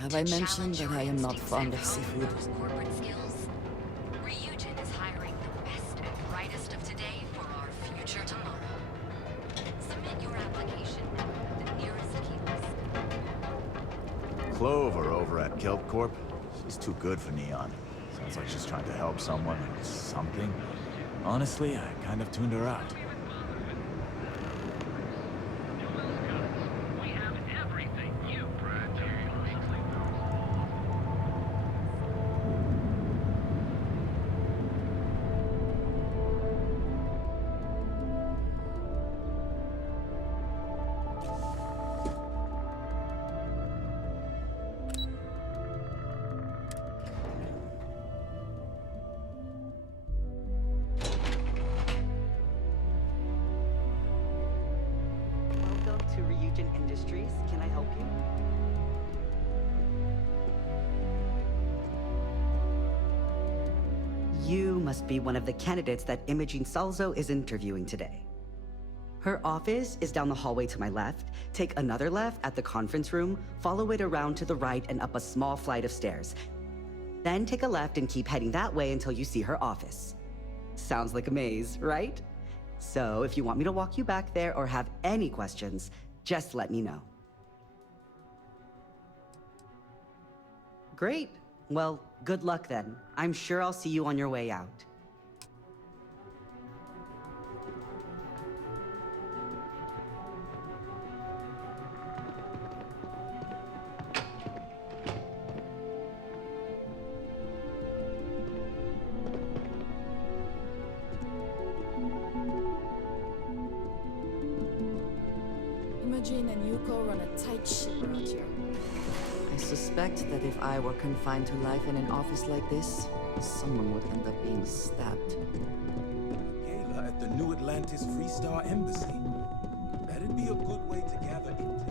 Have I mentioned that I am not fond of seafood? Corporate skills? Ryujin is hiring the best and brightest of today for our future tomorrow. Submit your application now at the nearest kiosk. Clover over at Kelp Corp. She's too good for Neon. Sounds like she's trying to help someone or something. Honestly, I kind of tuned her out. We have everything you Welcome to Ryujin Industries. Can I help you? You must be one of the candidates that Imogene Salzo is interviewing today. Her office is down the hallway to my left. Take another left at the conference room, follow it around to the right and up a small flight of stairs. Then take a left and keep heading that way until you see her office. Sounds like a maze, right? So if you want me to walk you back there or have any questions, just let me know. Great. Well, good luck then. I'm sure I'll see you on your way out. Imogen and Yuko run a tight ship around here. I suspect that if I were confined to life in an office like this, someone would end up being stabbed. Gala at the New Atlantis Freestar Embassy. That'd be a good way to gather intel.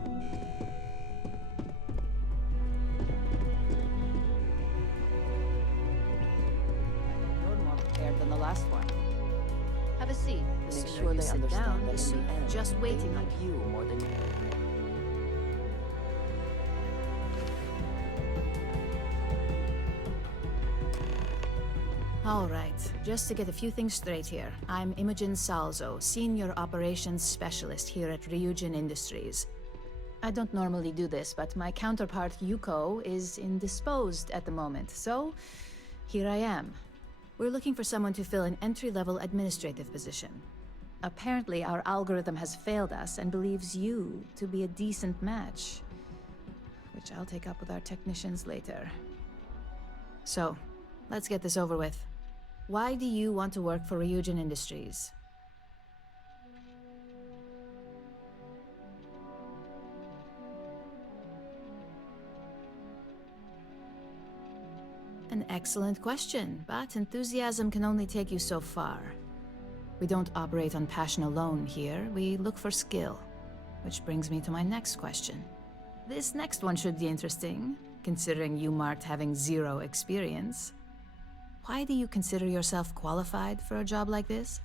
You're more prepared than the last one. Have a seat. Make Sooner sure you they sit understand down, that the in suit the end, just waiting they on need you. you more than you. All right, just to get a few things straight here. I'm Imogen Salzo, Senior Operations Specialist here at Ryujin Industries. I don't normally do this, but my counterpart Yuko is indisposed at the moment, so here I am. We're looking for someone to fill an entry-level administrative position. Apparently, our algorithm has failed us and believes you to be a decent match, which I'll take up with our technicians later. So, let's get this over with. Why do you want to work for Ryujin Industries? An excellent question, but enthusiasm can only take you so far. We don't operate on passion alone here, we look for skill. Which brings me to my next question. This next one should be interesting, considering you marked having 0 experience. Why do you consider yourself qualified for a job like this?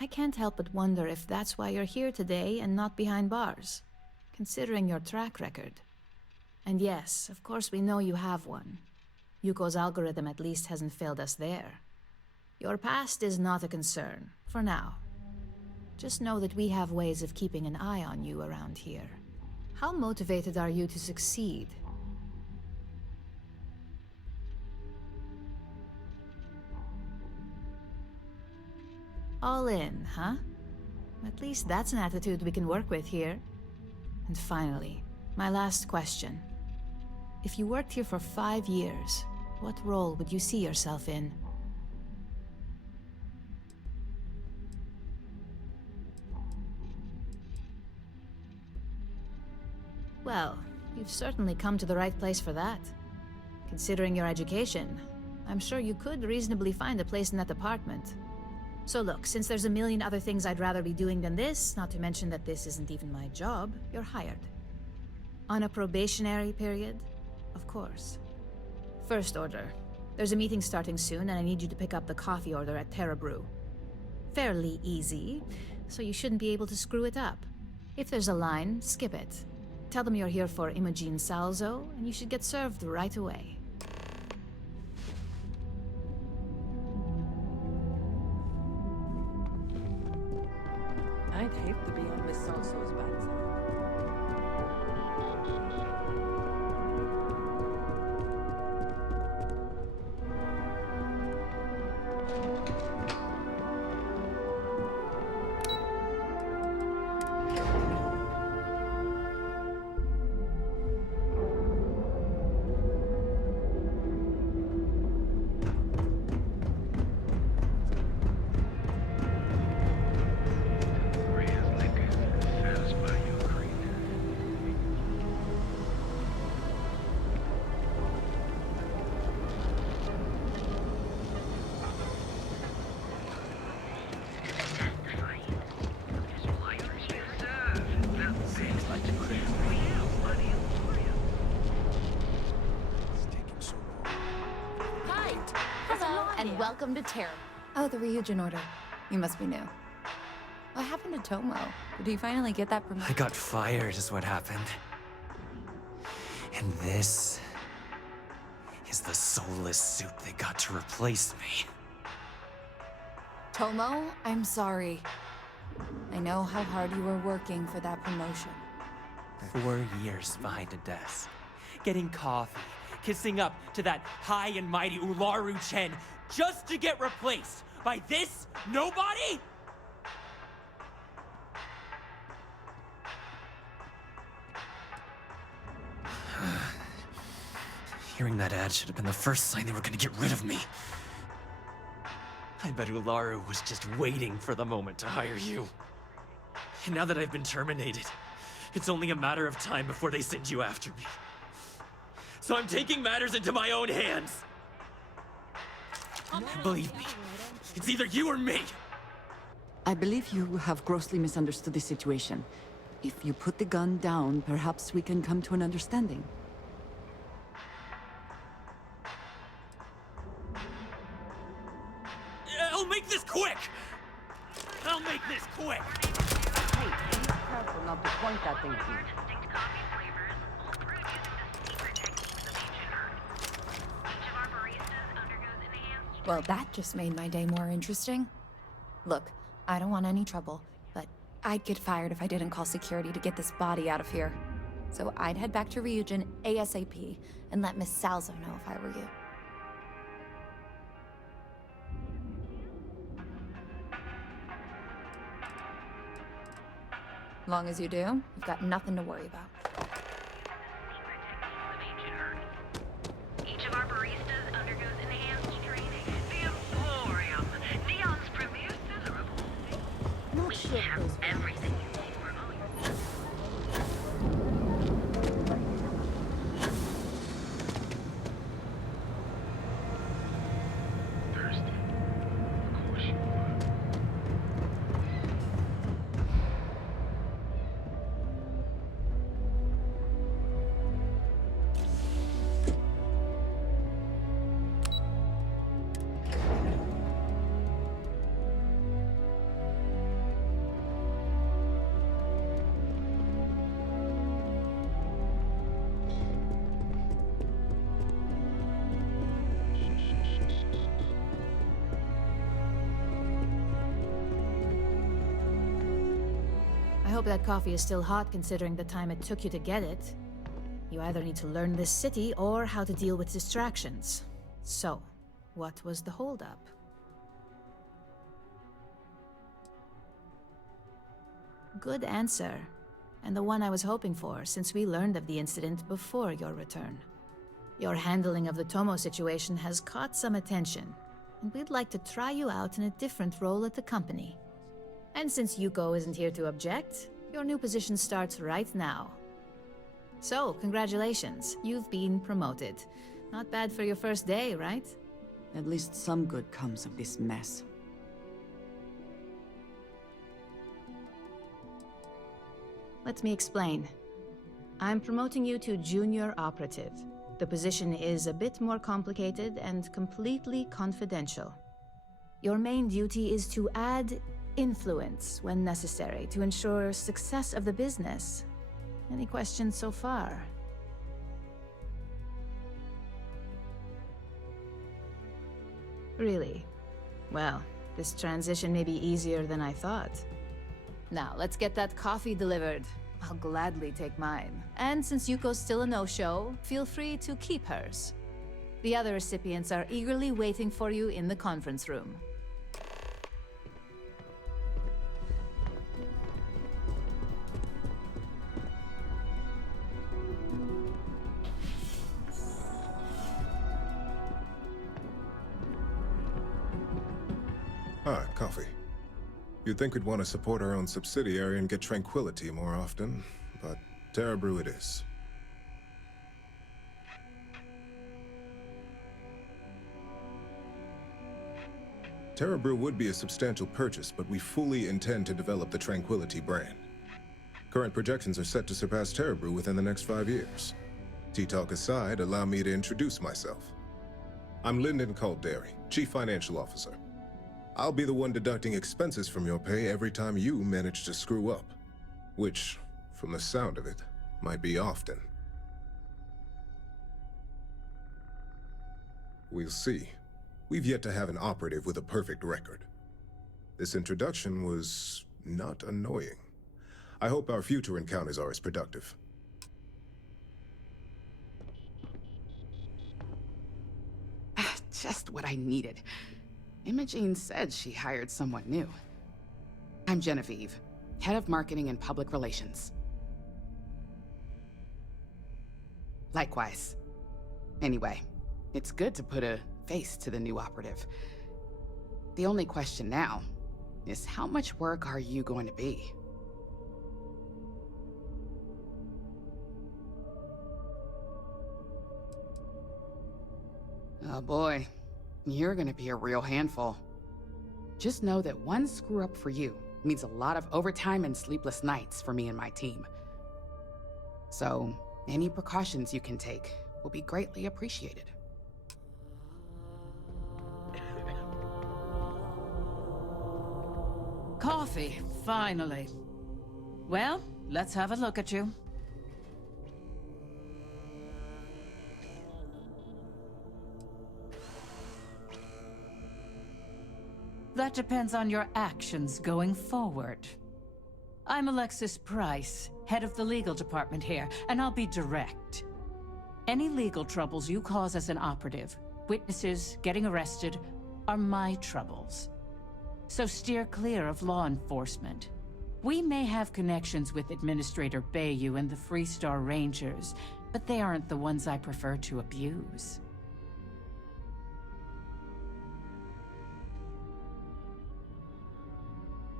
I can't help but wonder if that's why you're here today and not behind bars, considering your track record. And yes, of course we know you have one. Yuko's algorithm at least hasn't failed us there. Your past is not a concern, for now. Just know that we have ways of keeping an eye on you around here. How motivated are you to succeed? All in, huh? At least that's an attitude we can work with here. And finally, my last question. If you worked here for 5 years, what role would you see yourself in? Well, you've certainly come to the right place for that. Considering your education, I'm sure you could reasonably find a place in that department. So look, since there's a million other things I'd rather be doing than this, not to mention that this isn't even my job, you're hired. On a probationary period, of course. First order. There's a meeting starting soon, and I need you to pick up the coffee order at Terra Brew. Fairly easy, so you shouldn't be able to screw it up. If there's a line, skip it. Tell them you're here for Imogene Salzo, and you should get served right away. I'd hate to be on Miss Salso's bad side. And welcome to Terra. Oh, the Ryujin order. You must be new. What happened to Tomo? Did he finally get that promotion? I got fired is what happened. And this is the soulless suit they got to replace me. Tomo, I'm sorry. I know how hard you were working for that promotion. 4 years behind a desk, getting coffee, kissing up to that high and mighty Ryujin just to get replaced by this nobody? Hearing that ad should have been the first sign they were gonna get rid of me. I bet Ularu was just waiting for the moment to hire you. And now that I've been terminated, it's only a matter of time before they send you after me. So I'm taking matters into my own hands. Believe me, it's either you or me. I believe you have grossly misunderstood the situation. If you put the gun down, perhaps we can come to an understanding. I'll make this quick! I'll make this quick! Hey, be careful not to point that thing to me. Well, that just made my day more interesting. Look, I don't want any trouble, but I'd get fired if I didn't call security to get this body out of here. So I'd head back to Ryujin ASAP and let Miss Salzo know if I were you. Long as you do, you've got nothing to worry about. Each of our baristas undergoes enhanced training. The Emporium, Neon's premier cellar. We have everything you need for all your... Thirsty? Of course you are. I hope that coffee is still hot considering the time it took you to get it. You either need to learn this city or how to deal with distractions. So, what was the holdup? Good answer. And the one I was hoping for, since we learned of the incident before your return. Your handling of the Tomo situation has caught some attention, and we'd like to try you out in a different role at the company. And since Yuko isn't here to object, your new position starts right now. So, congratulations, you've been promoted. Not bad for your first day, right? At least some good comes of this mess. Let me explain. I'm promoting you to junior operative. The position is a bit more complicated and completely confidential. Your main duty is to add influence when necessary to ensure success of the business. Any questions so far? Really? Well, this transition may be easier than I thought. Now, let's get that coffee delivered. I'll gladly take mine. And since Yuko's still a no-show, feel free to keep hers. The other recipients are eagerly waiting for you in the conference room. Ah, coffee. You'd think we'd want to support our own subsidiary and get tranquility more often, but Terra Brew it is. Terra Brew would be a substantial purchase, but we fully intend to develop the Tranquility brand. Current projections are set to surpass Terra Brew within the next 5 years. Tea talk aside, allow me to introduce myself. I'm Lyndon Calderi, Chief Financial Officer. I'll be the one deducting expenses from your pay every time you manage to screw up. Which, from the sound of it, might be often. We'll see. We've yet to have an operative with a perfect record. This introduction was not annoying. I hope our future encounters are as productive. Just what I needed. Imogene said she hired someone new. I'm Genevieve, Head of Marketing and Public Relations. Likewise. Anyway, it's good to put a face to the new operative. The only question now is how much work are you going to be? Oh boy. You're gonna be a real handful. Just know that one screw-up for you means a lot of overtime and sleepless nights for me and my team. So, any precautions you can take will be greatly appreciated. Coffee, finally. Well, let's have a look at you. That depends on your actions going forward. I'm Alexis Price, head of the legal department here, and I'll be direct. Any legal troubles you cause as an operative, witnesses, getting arrested, are my troubles. So steer clear of law enforcement. We may have connections with Administrator Bayou and the Freestar Rangers, but they aren't the ones I prefer to abuse.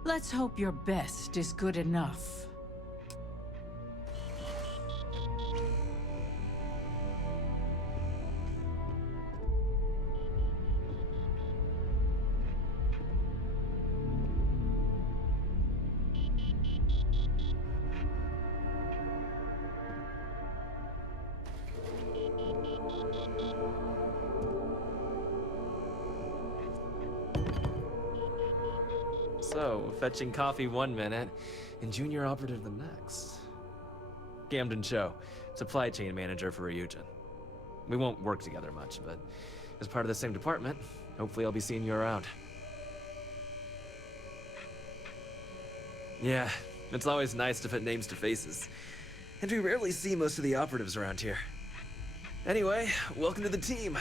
Let's hope your best is good enough. So, fetching coffee 1 minute, and junior operative the next. Gamden Cho, supply chain manager for Ryujin. We won't work together much, but as part of the same department, hopefully I'll be seeing you around. Yeah, it's always nice to put names to faces. And we rarely see most of the operatives around here. Anyway, welcome to the team.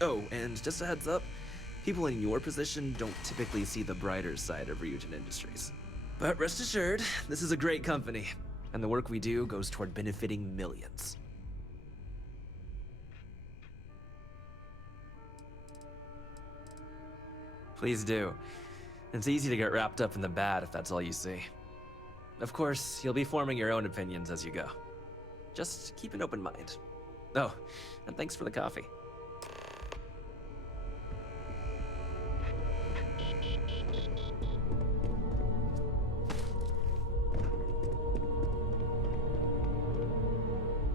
Oh, and just a heads up, people in your position don't typically see the brighter side of Ryujin Industries. But rest assured, this is a great company, and the work we do goes toward benefiting millions. Please do. It's easy to get wrapped up in the bad if that's all you see. Of course, you'll be forming your own opinions as you go. Just keep an open mind. Oh, and thanks for the coffee.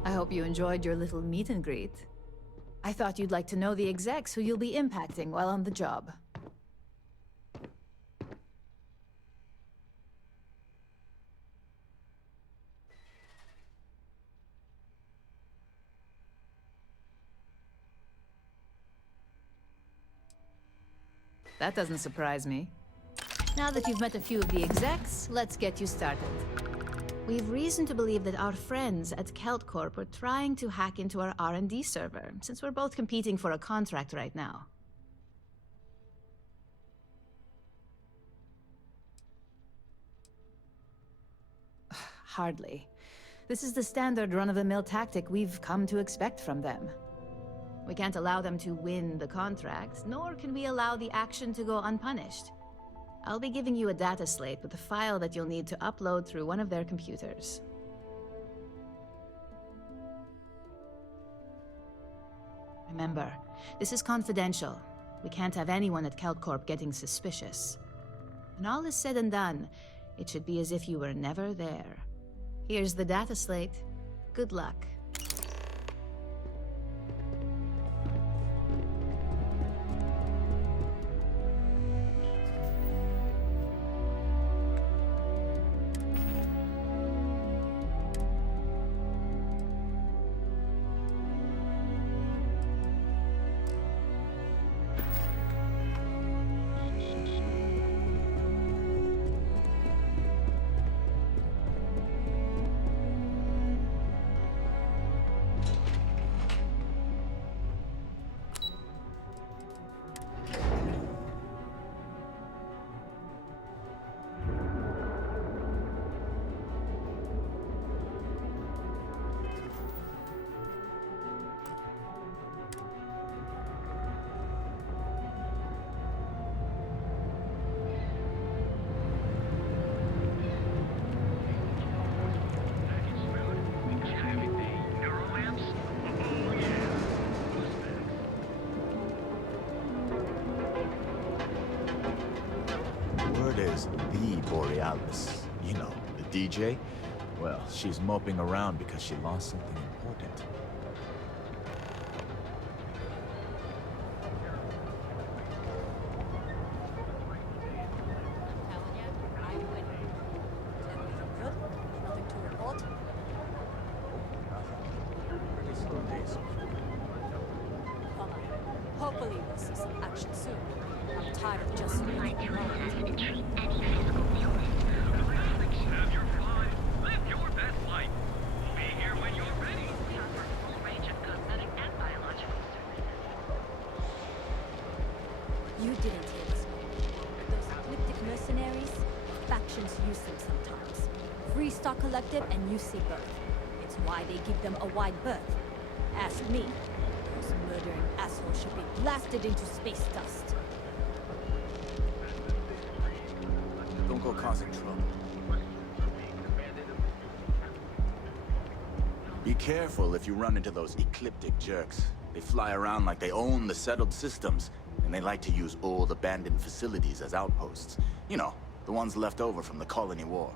I hope you enjoyed your little meet and greet. I thought you'd like to know the execs who you'll be impacting while on the job. That doesn't surprise me. Now that you've met a few of the execs, let's get you started. We've reason to believe that our friends at Kelt Corp are trying to hack into our R&D server, since we're both competing for a contract right now. Hardly. This is the standard run-of-the-mill tactic we've come to expect from them. We can't allow them to win the contract, nor can we allow the action to go unpunished. I'll be giving you a data slate with a file that you'll need to upload through one of their computers. Remember, this is confidential. We can't have anyone at Kelt Corp getting suspicious. When all is said and done, it should be as if you were never there. Here's the data slate. Good luck. Word is the Borealis. You know, the DJ? Well, she's moping around because she lost something important. Hopefully we'll see some action soon. I'm tired of just Treat any physical illness. Have your fun. Live your best life. We'll be here when you're ready. We offer a full range of cosmetic and biological services. You didn't hear this one. Those ecliptic mercenaries, factions use them sometimes. Free Star Collective and UC Birth. It's why they give them a wide berth. Ask me. Those murdering assholes should be blasted into space dust. Don't go causing trouble. Be careful if you run into those ecliptic jerks. They fly around like they own the settled systems, and they like to use old abandoned facilities as outposts. You know, the ones left over from the Colony War.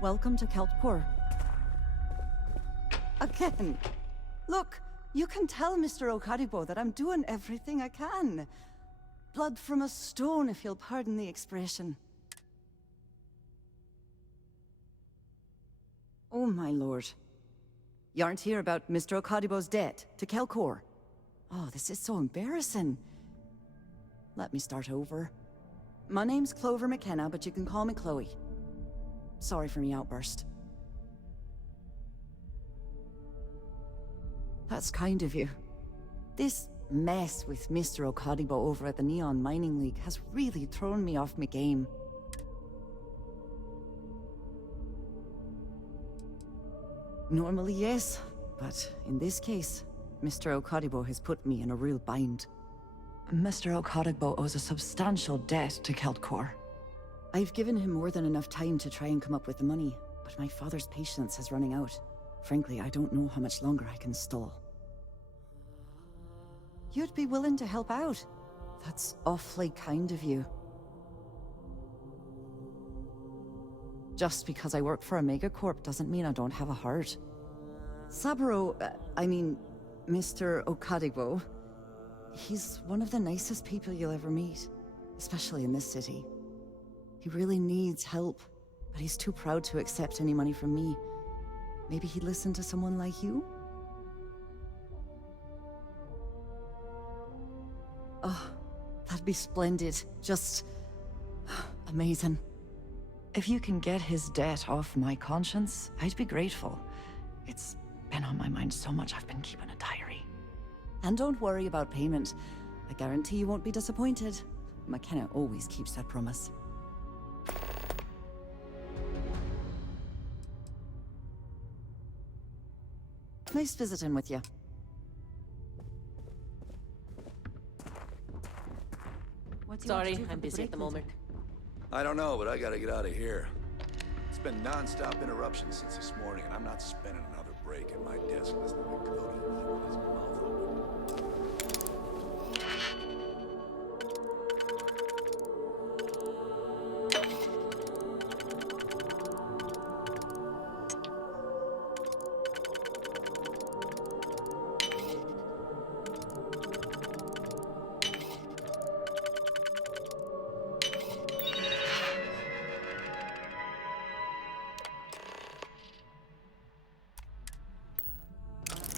Welcome to Kelt Corp. Again. Look, you can tell Mr. Okaribo that I'm doing everything I can. Blood from a stone, if you'll pardon the expression. Oh, my lord. You aren't here about Mr. Okaribo's debt to Kelt Corp. Oh, this is so embarrassing. Let me start over. My name's Clover McKenna, but you can call me Chloe. Sorry for me outburst. That's kind of you. This mess with Mr. Okadibo over at the Neon Mining League has really thrown me off my game. Normally, yes, but in this case, Mr. Okadibo has put me in a real bind. Mr. Okadibo owes a substantial debt to Kelt Corp. I've given him more than enough time to try and come up with the money, but my father's patience is running out. Frankly, I don't know how much longer I can stall. You'd be willing to help out? That's awfully kind of you. Just because I work for a megacorp doesn't mean I don't have a heart. Saburo, Mr. Okadibo, he's one of the nicest people you'll ever meet. especially in this city. He really needs help, but he's too proud to accept any money from me. Maybe he'd listen to someone like you? Oh, that'd be splendid. Just amazing. If you can get his debt off my conscience, I'd be grateful. It's been on my mind so much I've been keeping a diary. And don't worry about payment. I guarantee you won't be disappointed. McKenna always keeps that promise. Nice visiting with you. Sorry, I'm busy at the moment. I don't know, but I gotta get out of here. It's been non-stop interruptions since this morning, and I'm not spending another break at my desk listening to Cody eat with his mouth open.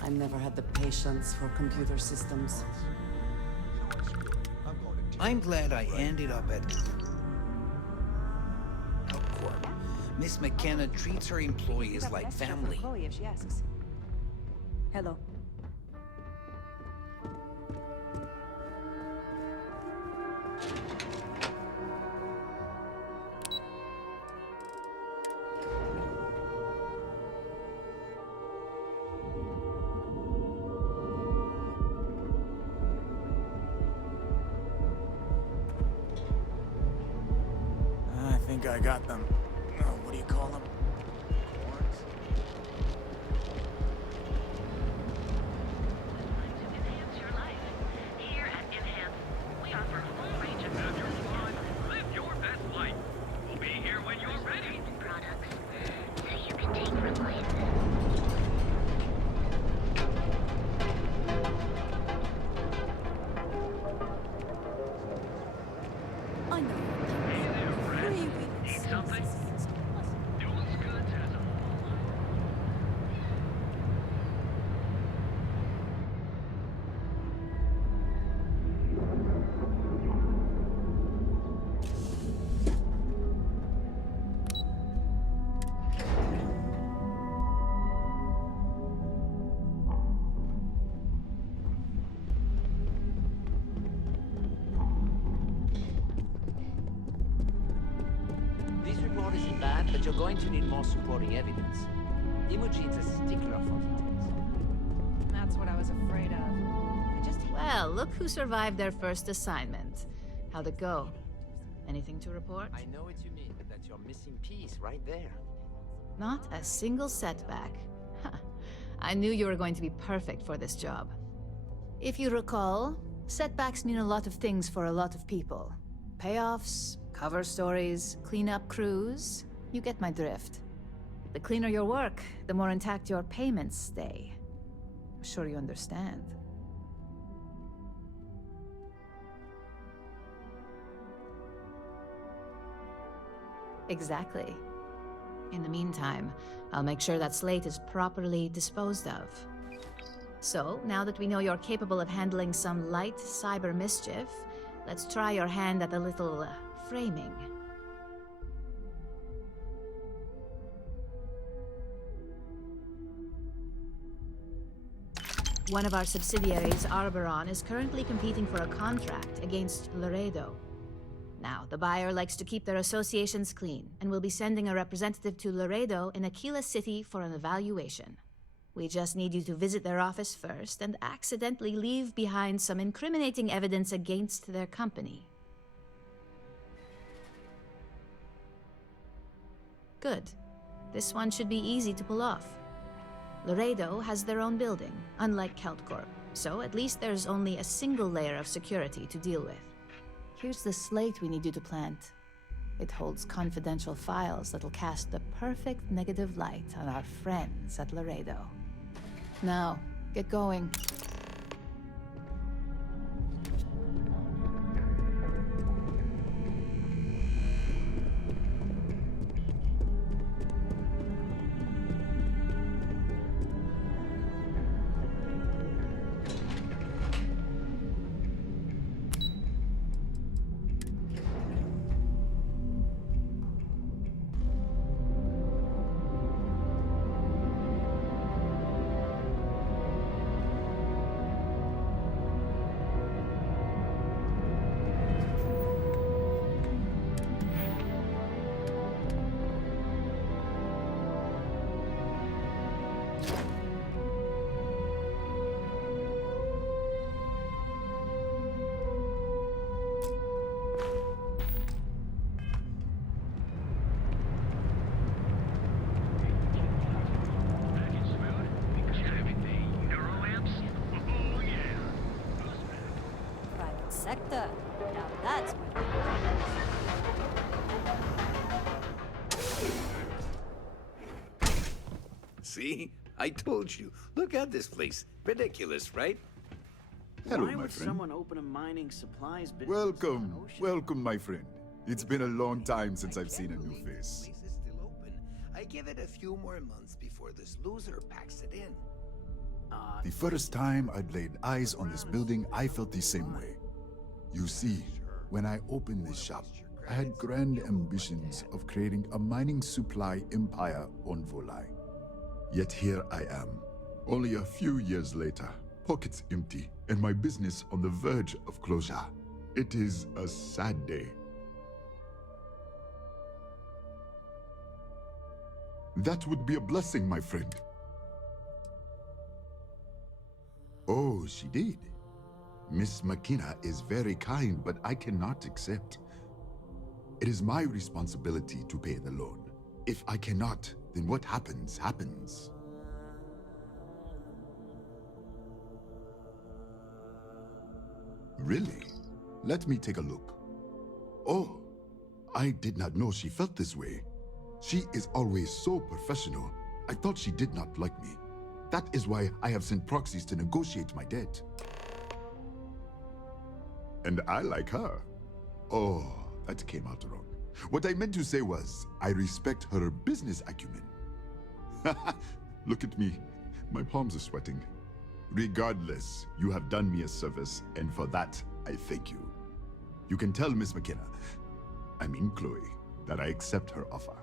I never had the patience for computer systems. I'm glad I ended up at Corp. Miss McKenna treats her employees like family. Chloe if she asks. Hello. I think I got them. Oh, what do you call them? Horns? Here at Enhance, we offer a full range of have your fun, live your best life. We'll be here when you're ready. Products, so you can take reliance. I know. Need something? Duel's good as a... This report isn't bad, but you're going to need more supporting evidence. Imogene's a stickler for details. That's what I was afraid of. Well, look who survived their first assignment. How'd it go? Anything to report? I know what you mean, but that's your missing piece right there. Not a single setback. Huh. I knew you were going to be perfect for this job. If you recall, setbacks mean a lot of things for a lot of people. Payoffs, cover stories, cleanup crews. You get my drift. The cleaner your work, the more intact your payments stay. I'm sure you understand. Exactly. In the meantime, I'll make sure that slate is properly disposed of. So, now that we know you're capable of handling some light cyber mischief, let's try your hand at a little framing. One of our subsidiaries, Arboron, is currently competing for a contract against Laredo. Now, the buyer likes to keep their associations clean, and will be sending a representative to Laredo in Aquila City for an evaluation. We just need you to visit their office first and accidentally leave behind some incriminating evidence against their company. Good. This one should be easy to pull off. Laredo has their own building, unlike Keltcorp, so at least there's only a single layer of security to deal with. Here's the slate we need you to plant. It holds confidential files that'll cast the perfect negative light on our friends at Laredo. Now, get going. that sector. Now that's where See? I told you. Look at this place. Ridiculous, right? Hello, Why my would friend. someone open a mining supplies business? Welcome, welcome, my friend. It's been a long time since I've seen a new face. Place is still open. I give it a few more months before this loser packs it in. The first time I'd laid eyes on this building, I felt the same way. You see, when I opened this shop, I had grand ambitions of creating a mining supply empire on Volai. Yet here I am, only a few years later, pockets empty, and my business on the verge of closure. It is a sad day. That would be a blessing, my friend. Oh, she did. Miss McKenna is very kind, but I cannot accept. It is my responsibility to pay the loan. If I cannot, then what happens, happens. Really? Let me take a look. Oh, I did not know she felt this way. She is always so professional. I thought she did not like me. That is why I have sent proxies to negotiate my debt. And I like her. Oh, that came out wrong. What I meant to say was, I respect her business acumen. Look at me. My palms are sweating. Regardless, you have done me a service, and for that, I thank you. You can tell Miss McKenna, I mean Chloe, that I accept her offer.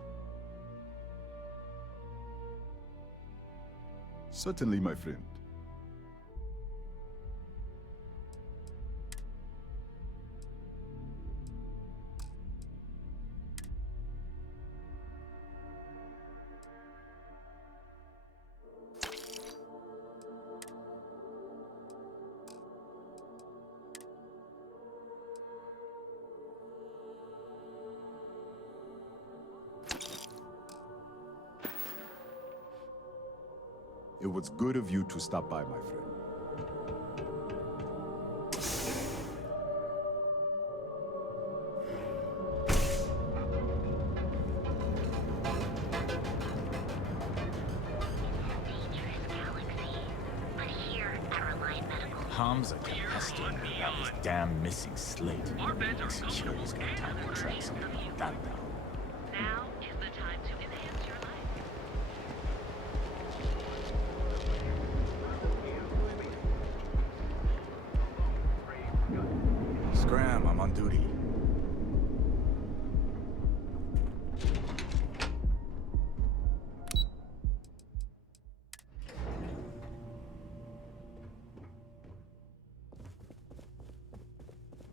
Certainly, my friend. It was good of you to stop by, my friend. Hamza kept pestering me about this damn missing slate. Security's gonna time to track something like that down. Now is the time to enhance your life. Scram, I'm on duty.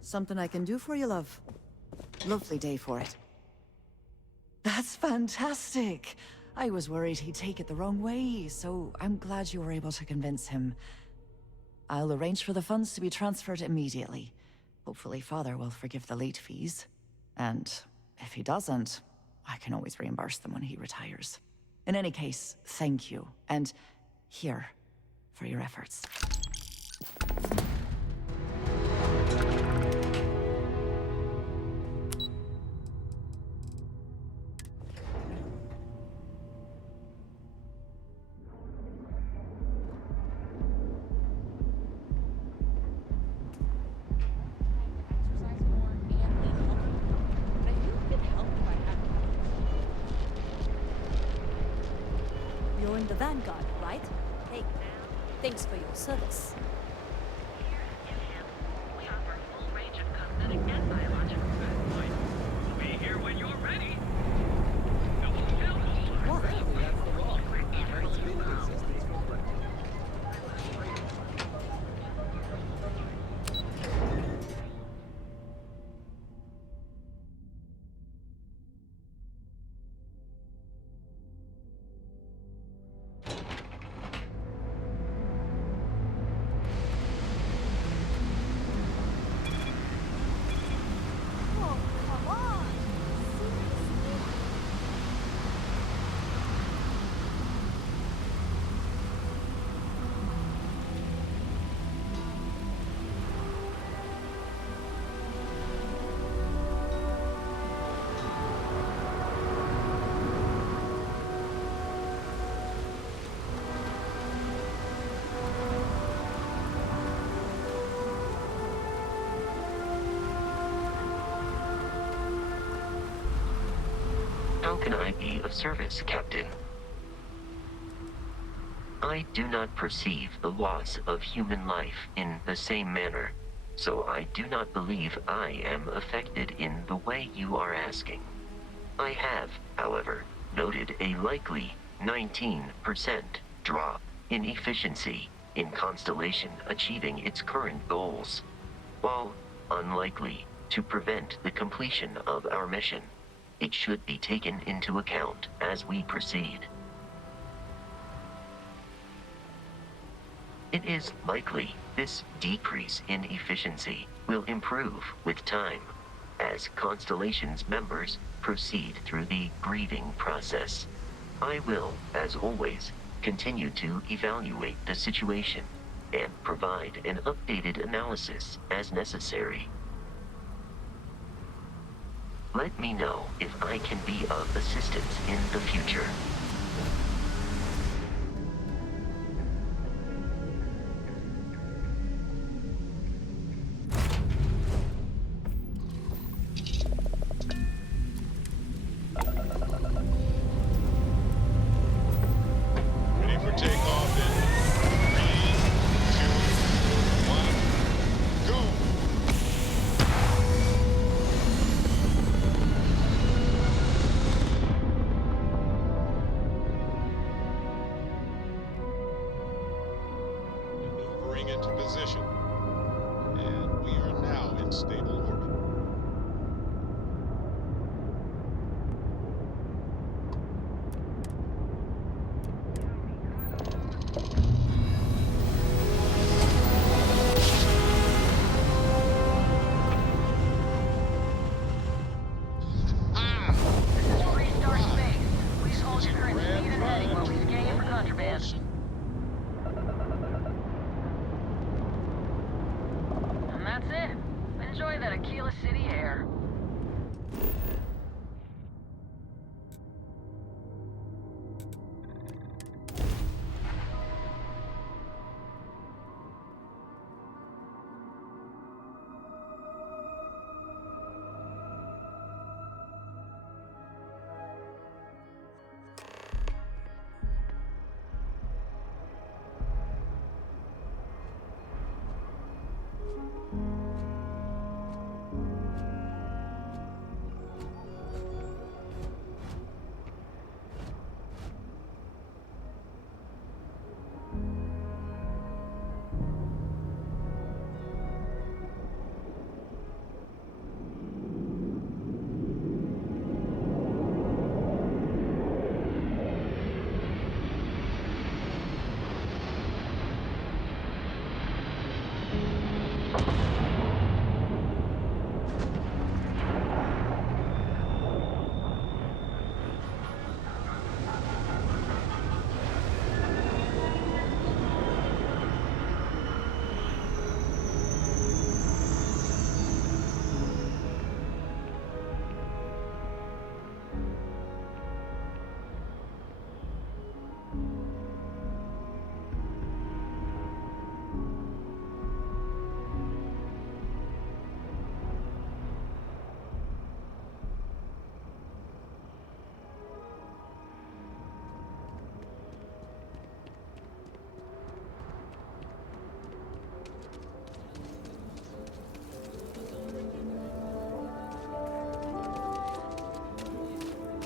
Something I can do for you, love. Lovely day for it. That's fantastic! I was worried he'd take it the wrong way, so I'm glad you were able to convince him. I'll arrange for the funds to be transferred immediately. Hopefully Father will forgive the late fees. And if he doesn't, I can always reimburse them when he retires. In any case, thank you. And here, for your efforts. you're in the Vanguard, right? Hey, thanks for your service. We offer a full range of cosmetic and biological goods. We'll be here when you're ready. No hotel, no What? How can I be of service, Captain? I do not perceive the loss of human life in the same manner, so I do not believe I am affected in the way you are asking. I have, however, noted a likely 19% drop in efficiency in Constellation achieving its current goals. While unlikely to prevent the completion of our mission, it should be taken into account as we proceed. It is likely this decrease in efficiency will improve with time as Constellation's members proceed through the grieving process. I will, as always, continue to evaluate the situation and provide an updated analysis as necessary. Let me know if I can be of assistance in the future. Ready for takeoff in 3, 2, 1, go! Maneuvering into position. And we are now in stable orbit. Restart space. Please hold your current speed and heading while we scan you for contraband. And that's it. Enjoy that Aquila City air.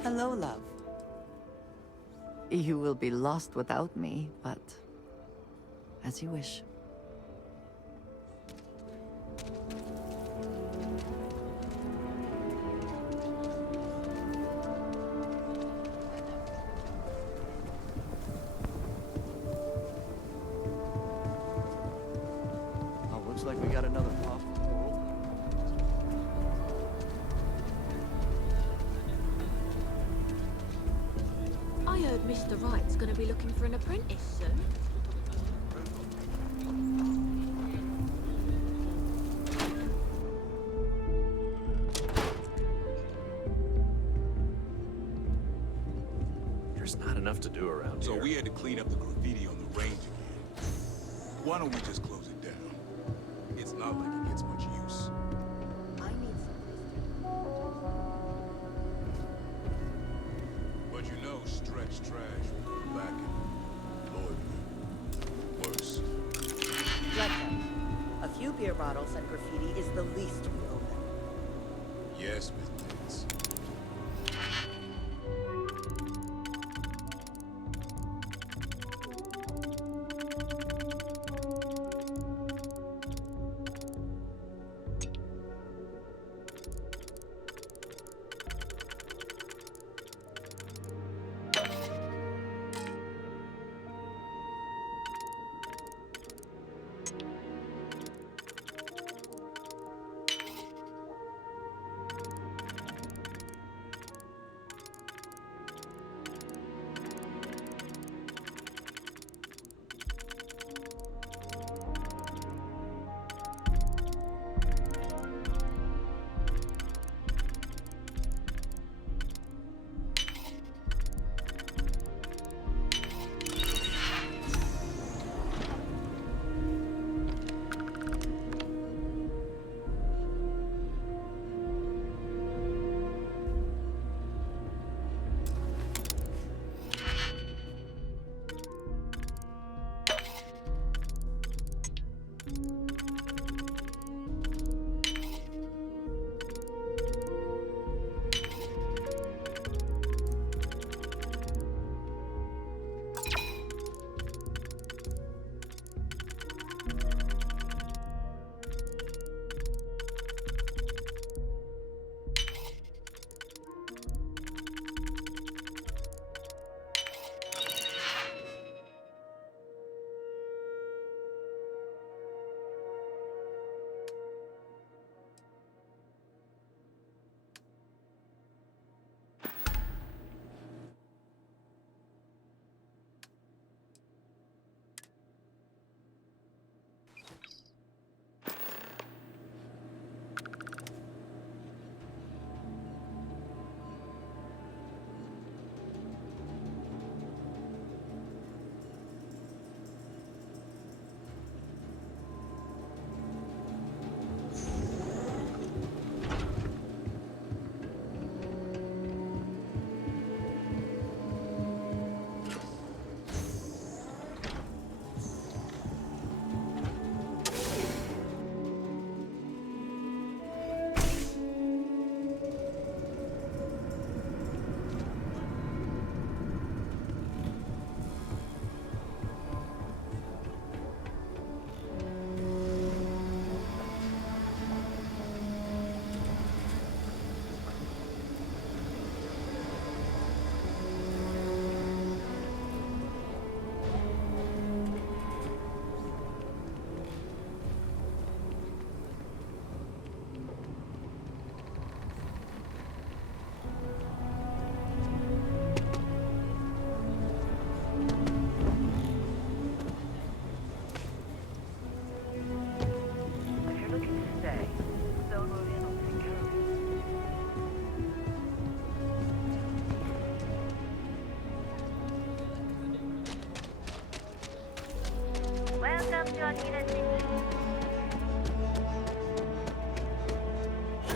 Hello, love. You will be lost without me, but as you wish. Oh, looks like we got another pop. I heard Mr. Wright's gonna be looking for an apprentice soon. There's not enough to do around So here. we had to clean up the graffiti on the range again. Why don't we just close it down? It's not like it gets much use. know stretch trash will come back and annoy me. Worse. Let them. A few beer bottles and graffiti is the least we owe them. Yes, Miss Pitts.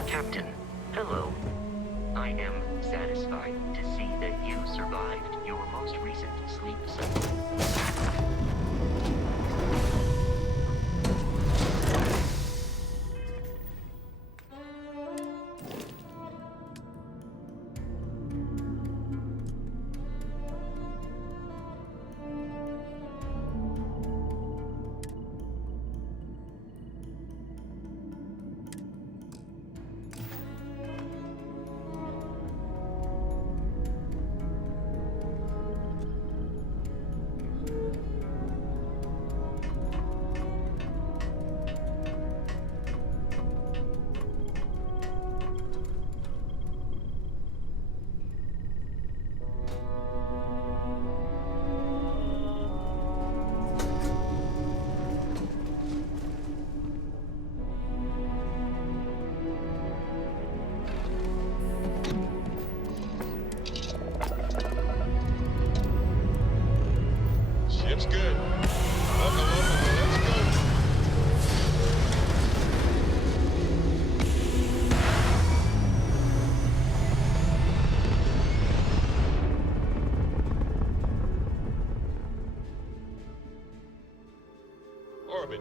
Captain, hello. I am satisfied to see that you survived your most recent sleep cycle.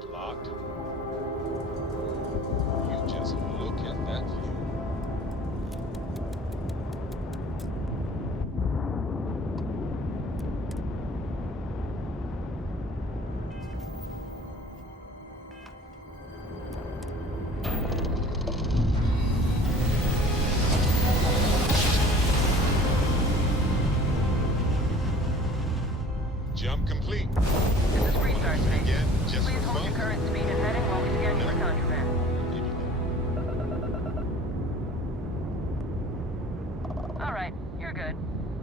it locked. You just look at that view. Jump complete. This is Freestar Space. Again, just Please for hold your fun. current speed and heading while we scan you for contraband. All right, you're good.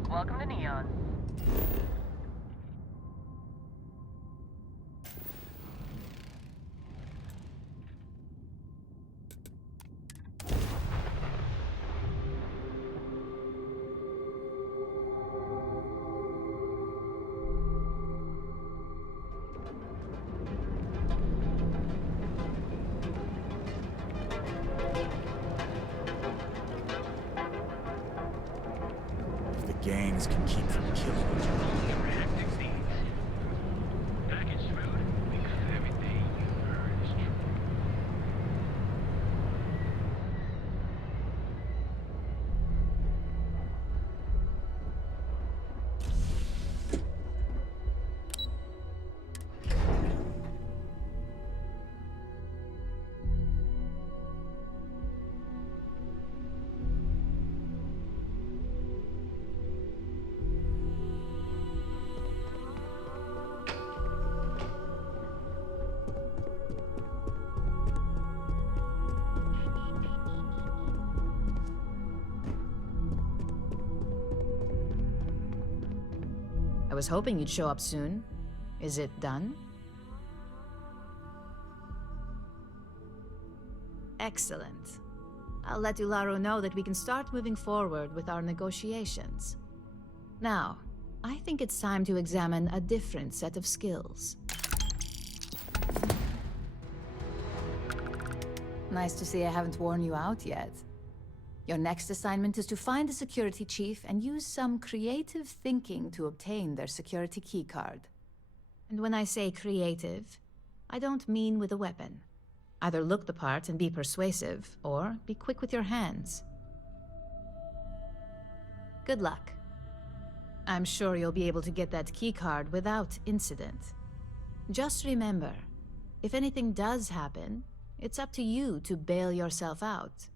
Welcome to Neon. If the gangs can keep from killing each other. Packaged food, because everything you heard is true. I was hoping you'd show up soon. Is it done? Excellent. I'll let Ularo know that we can start moving forward with our negotiations. Now, I think it's time to examine a different set of skills. Nice to see I haven't worn you out yet. Your next assignment is to find the security chief and use some creative thinking to obtain their security keycard. And when I say creative, I don't mean with a weapon. Either look the part and be persuasive, or be quick with your hands. Good luck. I'm sure you'll be able to get that keycard without incident. Just remember, if anything does happen, it's up to you to bail yourself out.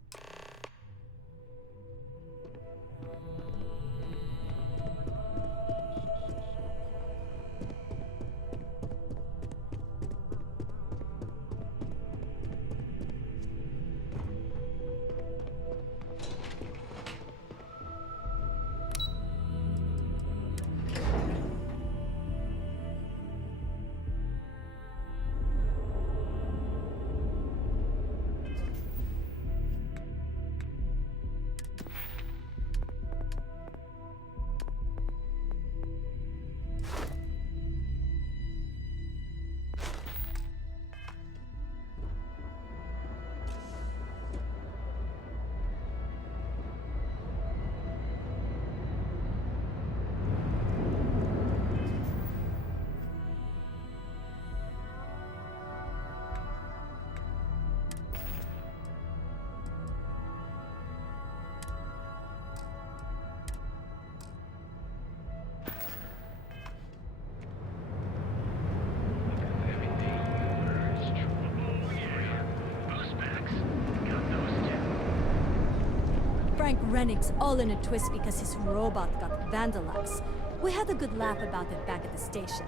Frank Rennick's all in a twist because his robot got vandalized. We had a good laugh about it back at the station.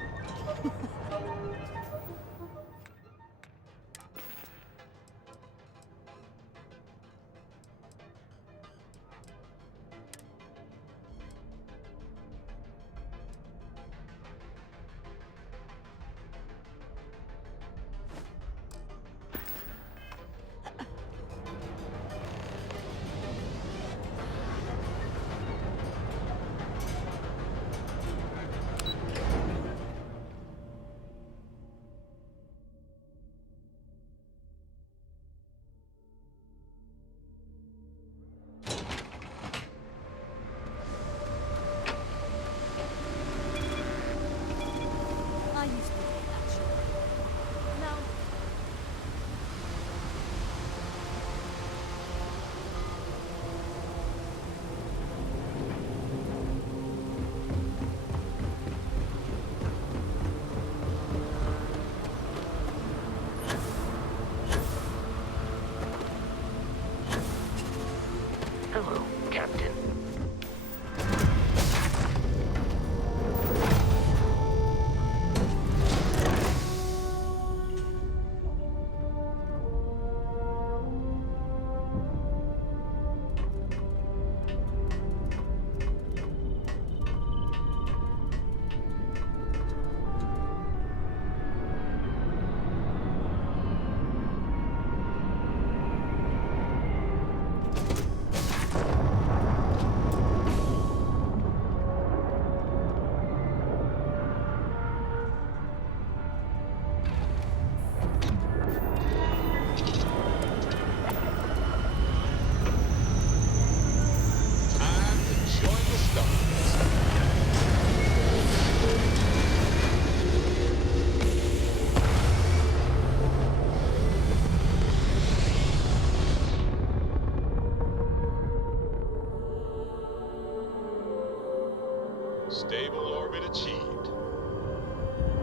Stable orbit achieved.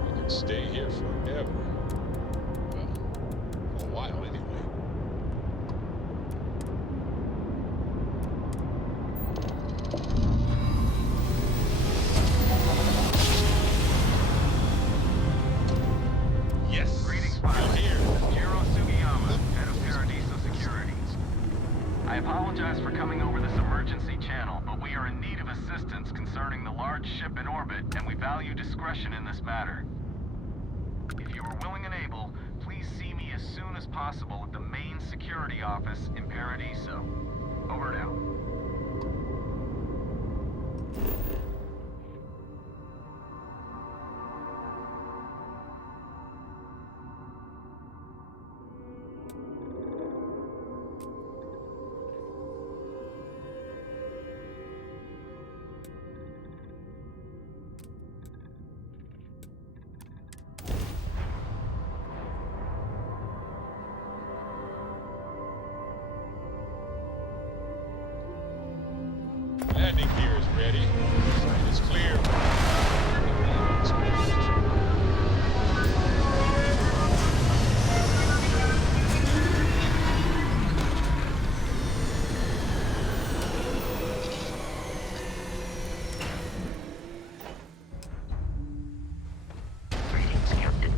We could stay here forever. Well, for a while anyway. Yes. Greetings, pilot. This is Jiro Sugiyama, head of Paradiso Security. I apologize for coming over this emergency channel, but we are in need of assistance concerning the large ship in orbit, and we value discretion in this matter. If you are willing and able, please see me as soon as possible at the main security office in Paradiso. Over now. Landing gear is ready. Screen is clear. Greetings, Captain.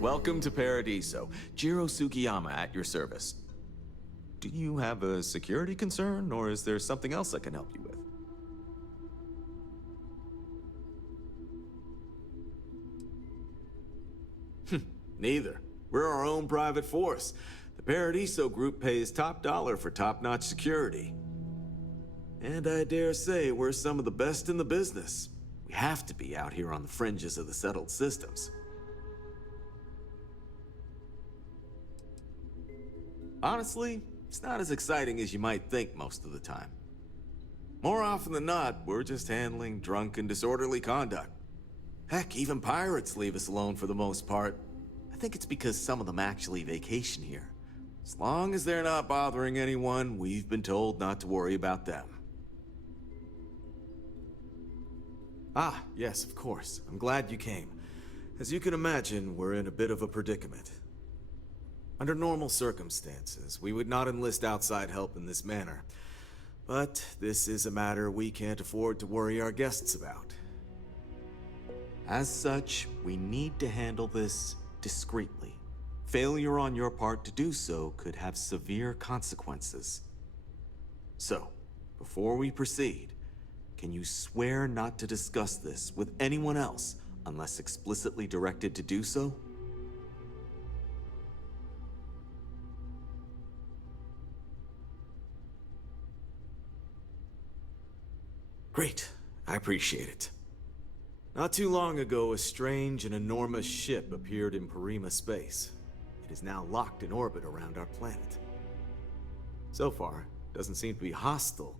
Welcome to Paradiso. Jiro Sugiyama at your service. Do you have a security concern, or is there something else I can help you with? Neither. We're our own private force. The Paradiso group pays top dollar for top-notch security. And I dare say we're some of the best in the business. We have to be out here on the fringes of the settled systems. Honestly, it's not as exciting as you might think most of the time. More often than not, we're just handling drunk and disorderly conduct. Heck, even pirates leave us alone for the most part. I think it's because some of them actually vacation here. As long as they're not bothering anyone, we've been told not to worry about them. Ah, yes, of course. I'm glad you came. As you can imagine, we're in a bit of a predicament. Under normal circumstances, we would not enlist outside help in this manner. But this is a matter we can't afford to worry our guests about. As such, we need to handle this discreetly. Failure on your part to do so could have severe consequences. So, before we proceed, can you swear not to discuss this with anyone else unless explicitly directed to do so? Great. I appreciate it. Not too long ago, a strange and enormous ship appeared in Parima space. It is now locked in orbit around our planet. So far, it doesn't seem to be hostile,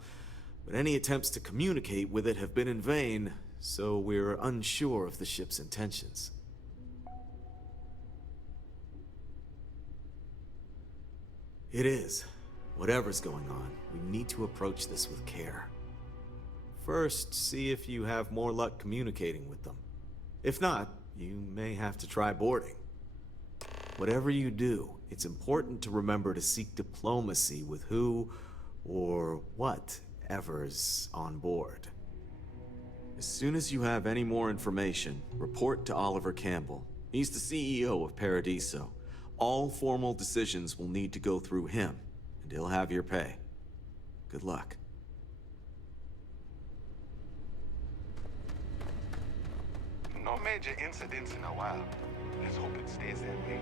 but any attempts to communicate with it have been in vain, so we're unsure of the ship's intentions. It is. Whatever's going on, we need to approach this with care. First, see if you have more luck communicating with them. If not, you may have to try boarding. Whatever you do, it's important to remember to seek diplomacy with who or whatever's on board. As soon as you have any more information, report to Oliver Campbell. He's the CEO of Paradiso. All formal decisions will need to go through him, and he'll have your pay. Good luck. No major incidents in a while. Let's hope it stays that way.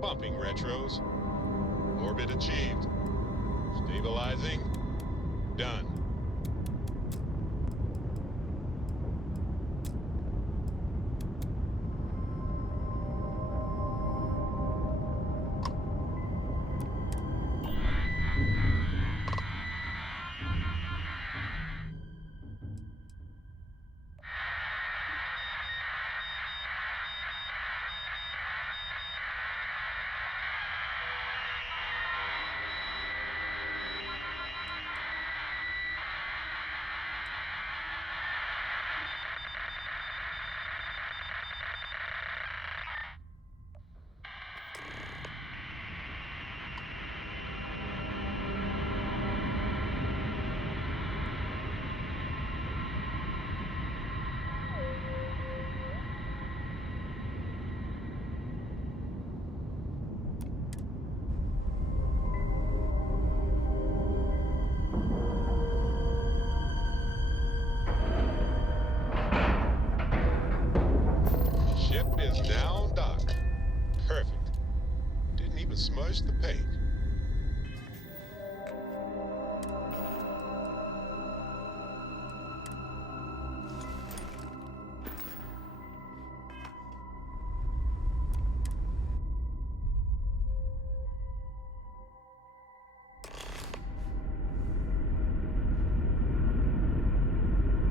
Pumping retros. Orbit achieved. Stabilizing. Done. Ship is down dock. Perfect. Didn't even smudge the paint.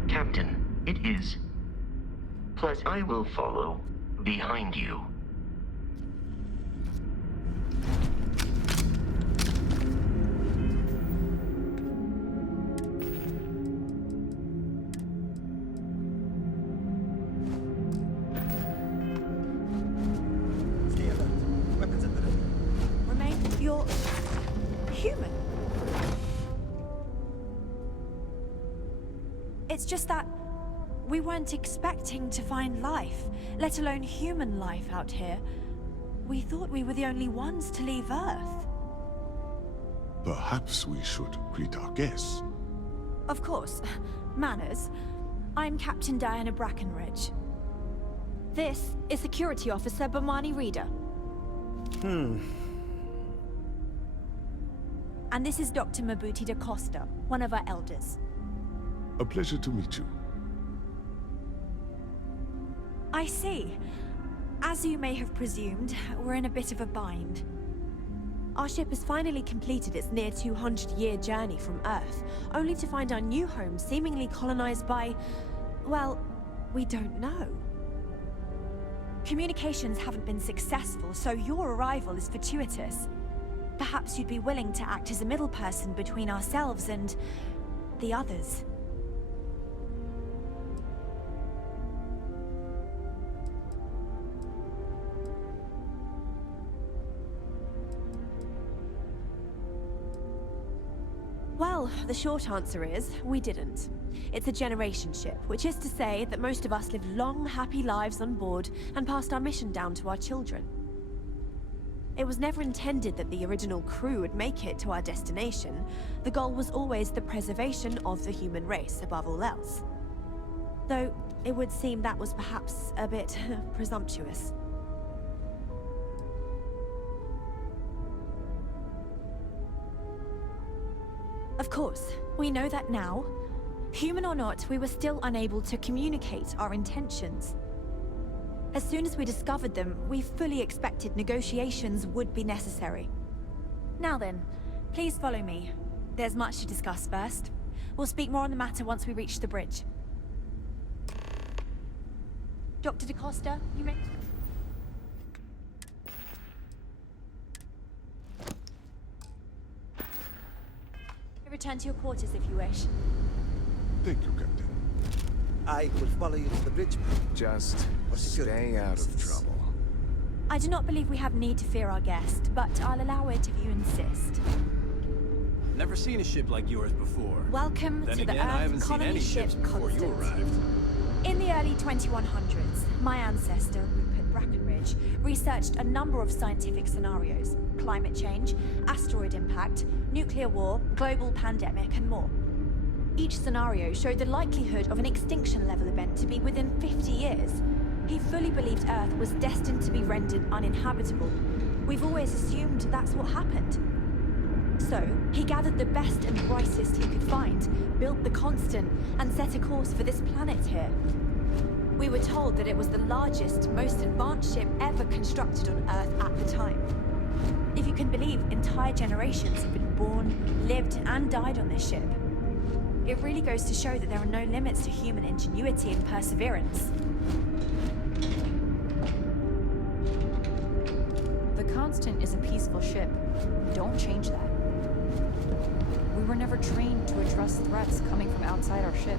Captain, it is. Plus, I will follow behind you. Stay alert. Weapons at the ready. Remain, you're human. It's just that we weren't expecting to find life, let alone human life out here. We thought we were the only ones to leave Earth. Perhaps we should greet our guests. Of course. Manners. I'm Captain Diana Brackenridge. This is Security Officer Bomani Reader. And this is Dr. Mabuti da Costa, one of our elders. A pleasure to meet you. I see. As you may have presumed, we're in a bit of a bind. Our ship has finally completed its near 200-year journey from Earth, only to find our new home seemingly colonized by... well, we don't know. Communications haven't been successful, so your arrival is fortuitous. Perhaps you'd be willing to act as a middle person between ourselves and... the others. Well, the short answer is, we didn't. It's a generation ship, which is to say that most of us live long, happy lives on board and passed our mission down to our children. It was never intended that the original crew would make it to our destination. The goal was always the preservation of the human race, above all else. Though, it would seem that was perhaps a bit presumptuous. Of course, we know that now. Human or not, we were still unable to communicate our intentions. As soon as we discovered them, we fully expected negotiations would be necessary. Now then, please follow me. There's much to discuss first. We'll speak more on the matter once we reach the bridge. Dr. DaCosta, you may... Return to your quarters if you wish. Thank you, Captain. I will follow you to the bridge. Just stay out of trouble. I do not believe we have need to fear our guest, but I'll allow it if you insist. Never seen a ship like yours before. Welcome Then to again, the I Earth haven't seen colony any ship ships before you Constant. arrived. In the early 2100s, my ancestor, Rupert Brackenridge, researched a number of scientific scenarios: climate change, asteroid impact, nuclear war, global pandemic, and more. Each scenario showed the likelihood of an extinction-level event to be within 50 years. He fully believed Earth was destined to be rendered uninhabitable. We've always assumed that's what happened. So, he gathered the best and brightest he could find, built the Constant, and set a course for this planet here. We were told that it was the largest, most advanced ship ever constructed on Earth at the time. If you can believe, entire generations have been born, lived, and died on this ship. It really goes to show that there are no limits to human ingenuity and perseverance. The Constant is a peaceful ship. Don't change that. We were never trained to address threats coming from outside our ship.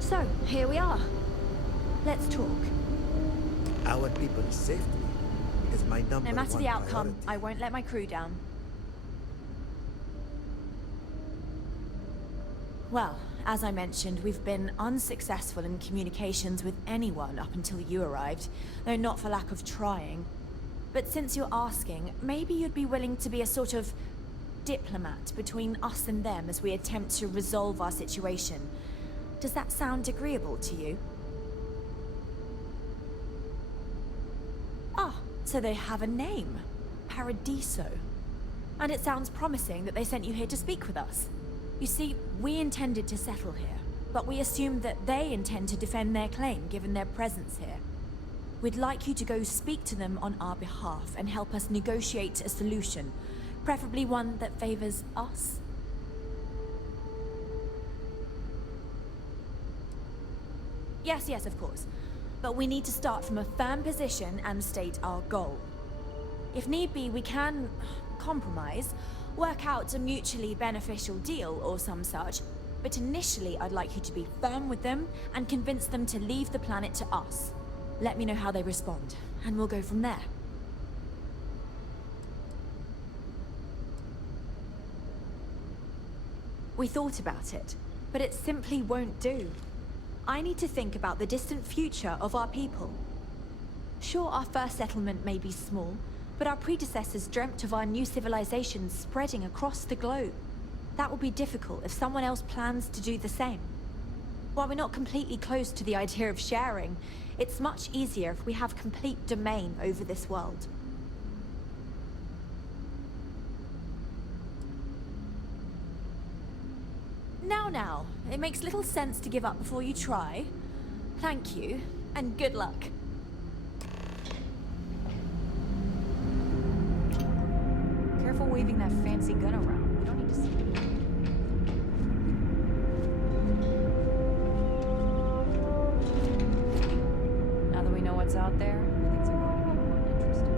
So, here we are. Let's talk. Our people's safety is my number No matter one the outcome, priority. I won't let my crew down. Well, as I mentioned, we've been unsuccessful in communications with anyone up until you arrived, though not for lack of trying. But since you're asking, maybe you'd be willing to be a sort of diplomat between us and them as we attempt to resolve our situation. Does that sound agreeable to you? Ah, so they have a name. Paradiso. And it sounds promising that they sent you here to speak with us. You see, we intended to settle here, but we assumed that they intend to defend their claim given their presence here. We'd like you to go speak to them on our behalf and help us negotiate a solution, preferably one that favors us. Yes, of course. But we need to start from a firm position and state our goal. If need be, we can compromise, work out a mutually beneficial deal or some such, but initially I'd like you to be firm with them and convince them to leave the planet to us. Let me know how they respond, and we'll go from there. We thought about it, but it simply won't do. I need to think about the distant future of our people. Sure, our first settlement may be small, but our predecessors dreamt of our new civilization spreading across the globe. That will be difficult if someone else plans to do the same. While we're not completely close to the idea of sharing, it's much easier if we have complete domain over this world. Now, it makes little sense to give up before you try. Thank you, and good luck. Careful waving that fancy gun around. We don't need to see it. Now that we know what's out there, things are going to be more interesting.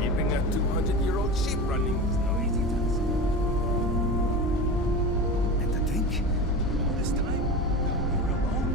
Keeping a 200-year-old ship running is no easy task. And to think, all this time, we were alone.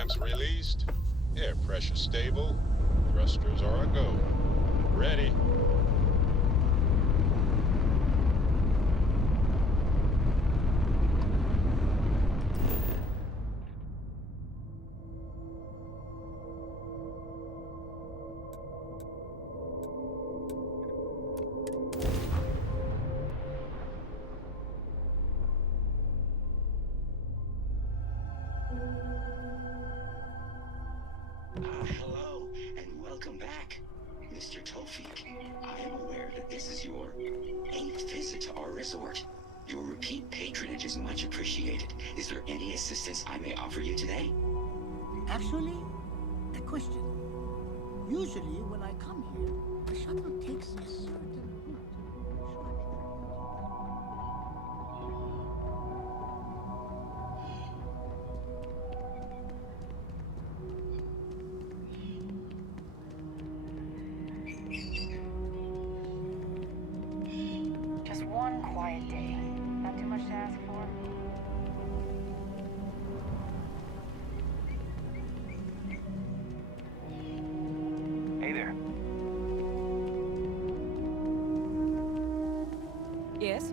Ramps released. Air pressure stable. Thrusters are a go. Ready. Hello, and welcome back. Mr. Tofik, I am aware that this is your 8th visit to our resort. Your repeat patronage is much appreciated. Is there any assistance I may offer you today? Actually, a question. Usually when I come here, the shuttle takes a certain route. Just one quiet day. Not too much to ask for. Hey there. Yes?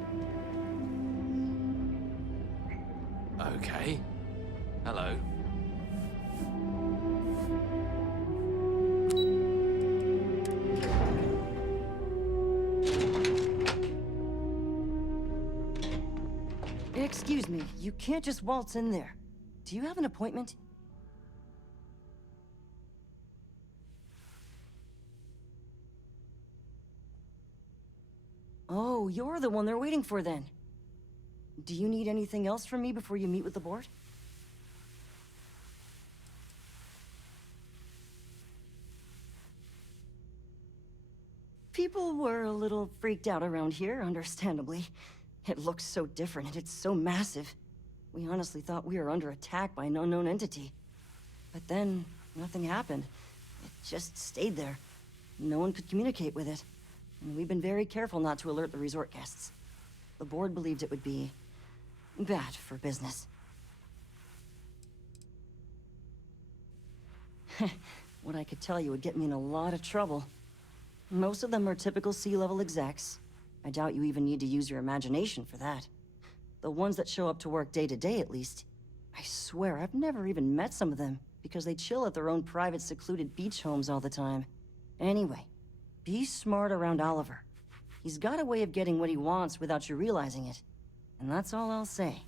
Okay. Hello. Excuse me, you can't just waltz in there. Do you have an appointment? Oh, you're the one they're waiting for then. Do you need anything else from me before you meet with the board? People were a little freaked out around here, understandably. It looks so different and it's so massive. We honestly thought we were under attack by an unknown entity. But then, nothing happened. It just stayed there. No one could communicate with it. And we've been very careful not to alert the resort guests. The board believed it would be bad for business. What I could tell you would get me in a lot of trouble. Most of them are typical sea-level execs. I doubt you even need to use your imagination for that. The ones that show up to work day to day, at least. I swear, I've never even met some of them, because they chill at their own private, secluded beach homes all the time. Anyway, be smart around Oliver. He's got a way of getting what he wants without you realizing it. And that's all I'll say.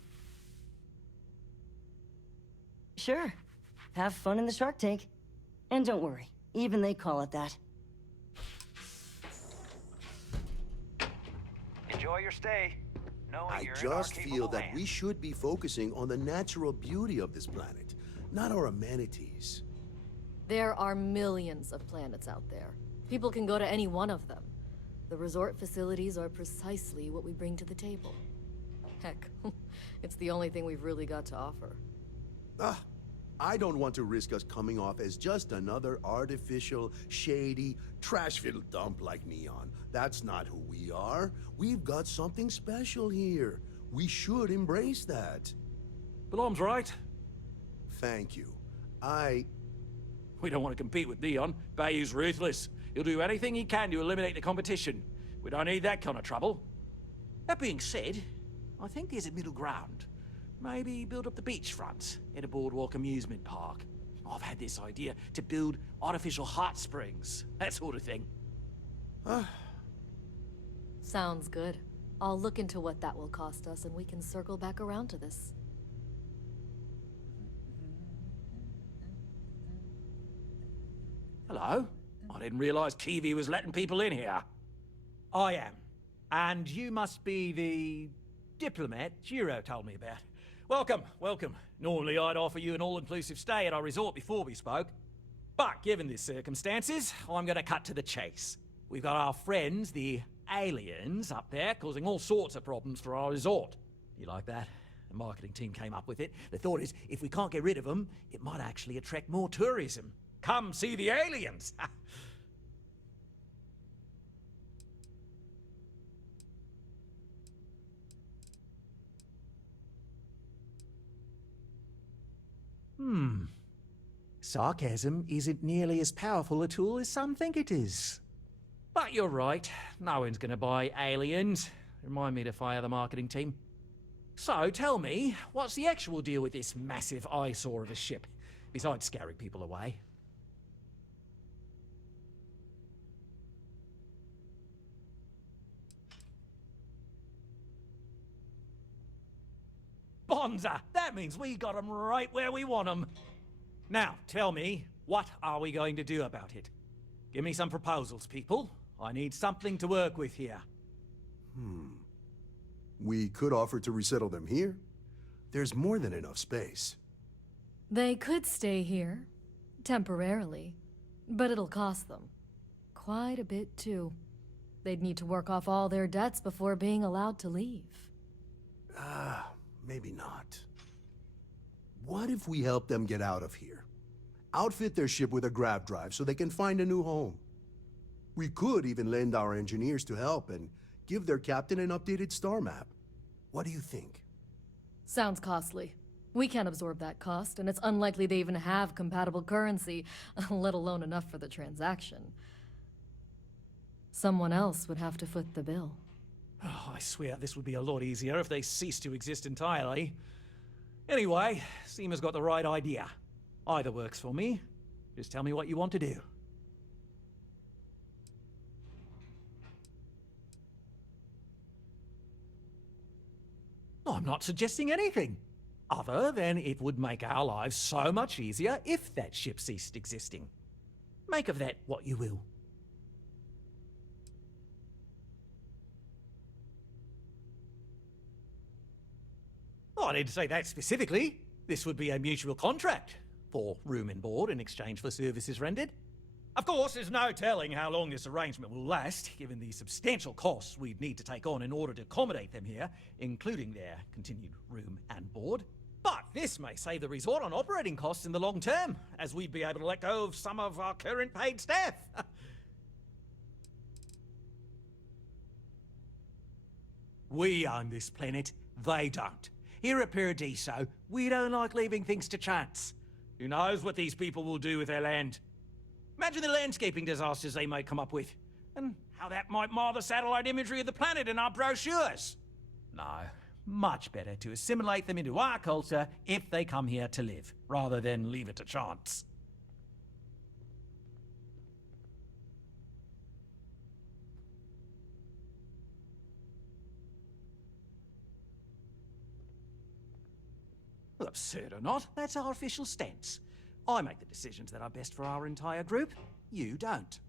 Sure. Have fun in the shark tank. And don't worry, even they call it that. Enjoy your stay. Knowing I you're in our just feel capable that hands. we should be focusing on the natural beauty of this planet, not our amenities. There are millions of planets out there. People can go to any one of them. The resort facilities are precisely what we bring to the table. Heck, it's the only thing we've really got to offer. I don't want to risk us coming off as just another artificial, shady, trash-filled dump like Neon. That's not who we are. We've got something special here. We should embrace that. Blom's right. Thank you. We don't want to compete with Neon. Bayou's ruthless. He'll do anything he can to eliminate the competition. We don't need that kind of trouble. That being said, I think there's a middle ground. Maybe build up the beachfront in a boardwalk amusement park. I've had this idea to build artificial hot springs, that sort of thing. Sounds good. I'll look into what that will cost us and we can circle back around to this. Hello? I didn't realize Kiwi was letting people in here. I am. And you must be the diplomat Jiro told me about. Welcome, welcome. Normally I'd offer you an all-inclusive stay at our resort before we spoke. But given the circumstances, I'm gonna cut to the chase. We've got our friends, the aliens, up there causing all sorts of problems for our resort. You like that? The marketing team came up with it. The thought is, if we can't get rid of them, it might actually attract more tourism. Come see the aliens! Sarcasm isn't nearly as powerful a tool as some think it is. But you're right, no one's gonna buy aliens. Remind me to fire the marketing team. So, tell me, what's the actual deal with this massive eyesore of a ship, besides scaring people away? Bonza! That means we got 'em right where we want 'em. Now, tell me, what are we going to do about it? Give me some proposals, people. I need something to work with here. We could offer to resettle them here. There's more than enough space. They could stay here, temporarily, but it'll cost them. Quite a bit, too. They'd need to work off all their debts before being allowed to leave. Maybe not. What if we help them get out of here? Outfit their ship with a grav drive so they can find a new home. We could even lend our engineers to help and give their captain an updated star map. What do you think? Sounds costly. We can't absorb that cost, and it's unlikely they even have compatible currency, let alone enough for the transaction. Someone else would have to foot the bill. Oh, I swear this would be a lot easier if they ceased to exist entirely. Anyway, Seema's got the right idea. Either works for me. Just tell me what you want to do. I'm not suggesting anything, other than it would make our lives so much easier if that ship ceased existing. Make of that what you will. Oh, I didn't say that specifically. This would be a mutual contract for room and board in exchange for services rendered. Of course, there's no telling how long this arrangement will last, given the substantial costs we'd need to take on in order to accommodate them here, including their continued room and board. But this may save the resort on operating costs in the long term, as we'd be able to let go of some of our current paid staff. We own this planet, they don't. Here at Paradiso, we don't like leaving things to chance. Who knows what these people will do with their land? Imagine the landscaping disasters they might come up with, and how that might mar the satellite imagery of the planet in our brochures. No, much better to assimilate them into our culture if they come here to live, rather than leave it to chance. Well, absurd or not, that's our official stance. I make the decisions that are best for our entire group. You don't.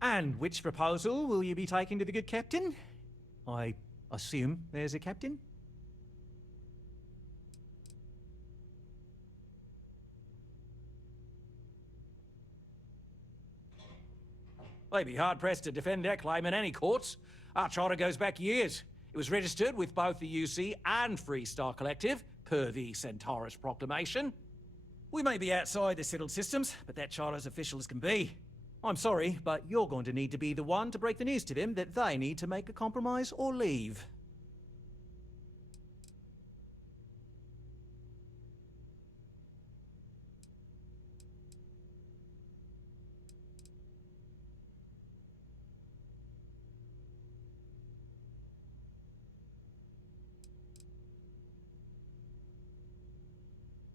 And which proposal will you be taking to the good captain? I assume there's a captain? They'd be hard-pressed to defend their claim in any courts. Our charter goes back years. It was registered with both the UC and Free Star Collective, per the Centaurus Proclamation. We may be outside the settled systems, but that charter's official as can be. I'm sorry, but you're going to need to be the one to break the news to them that they need to make a compromise or leave.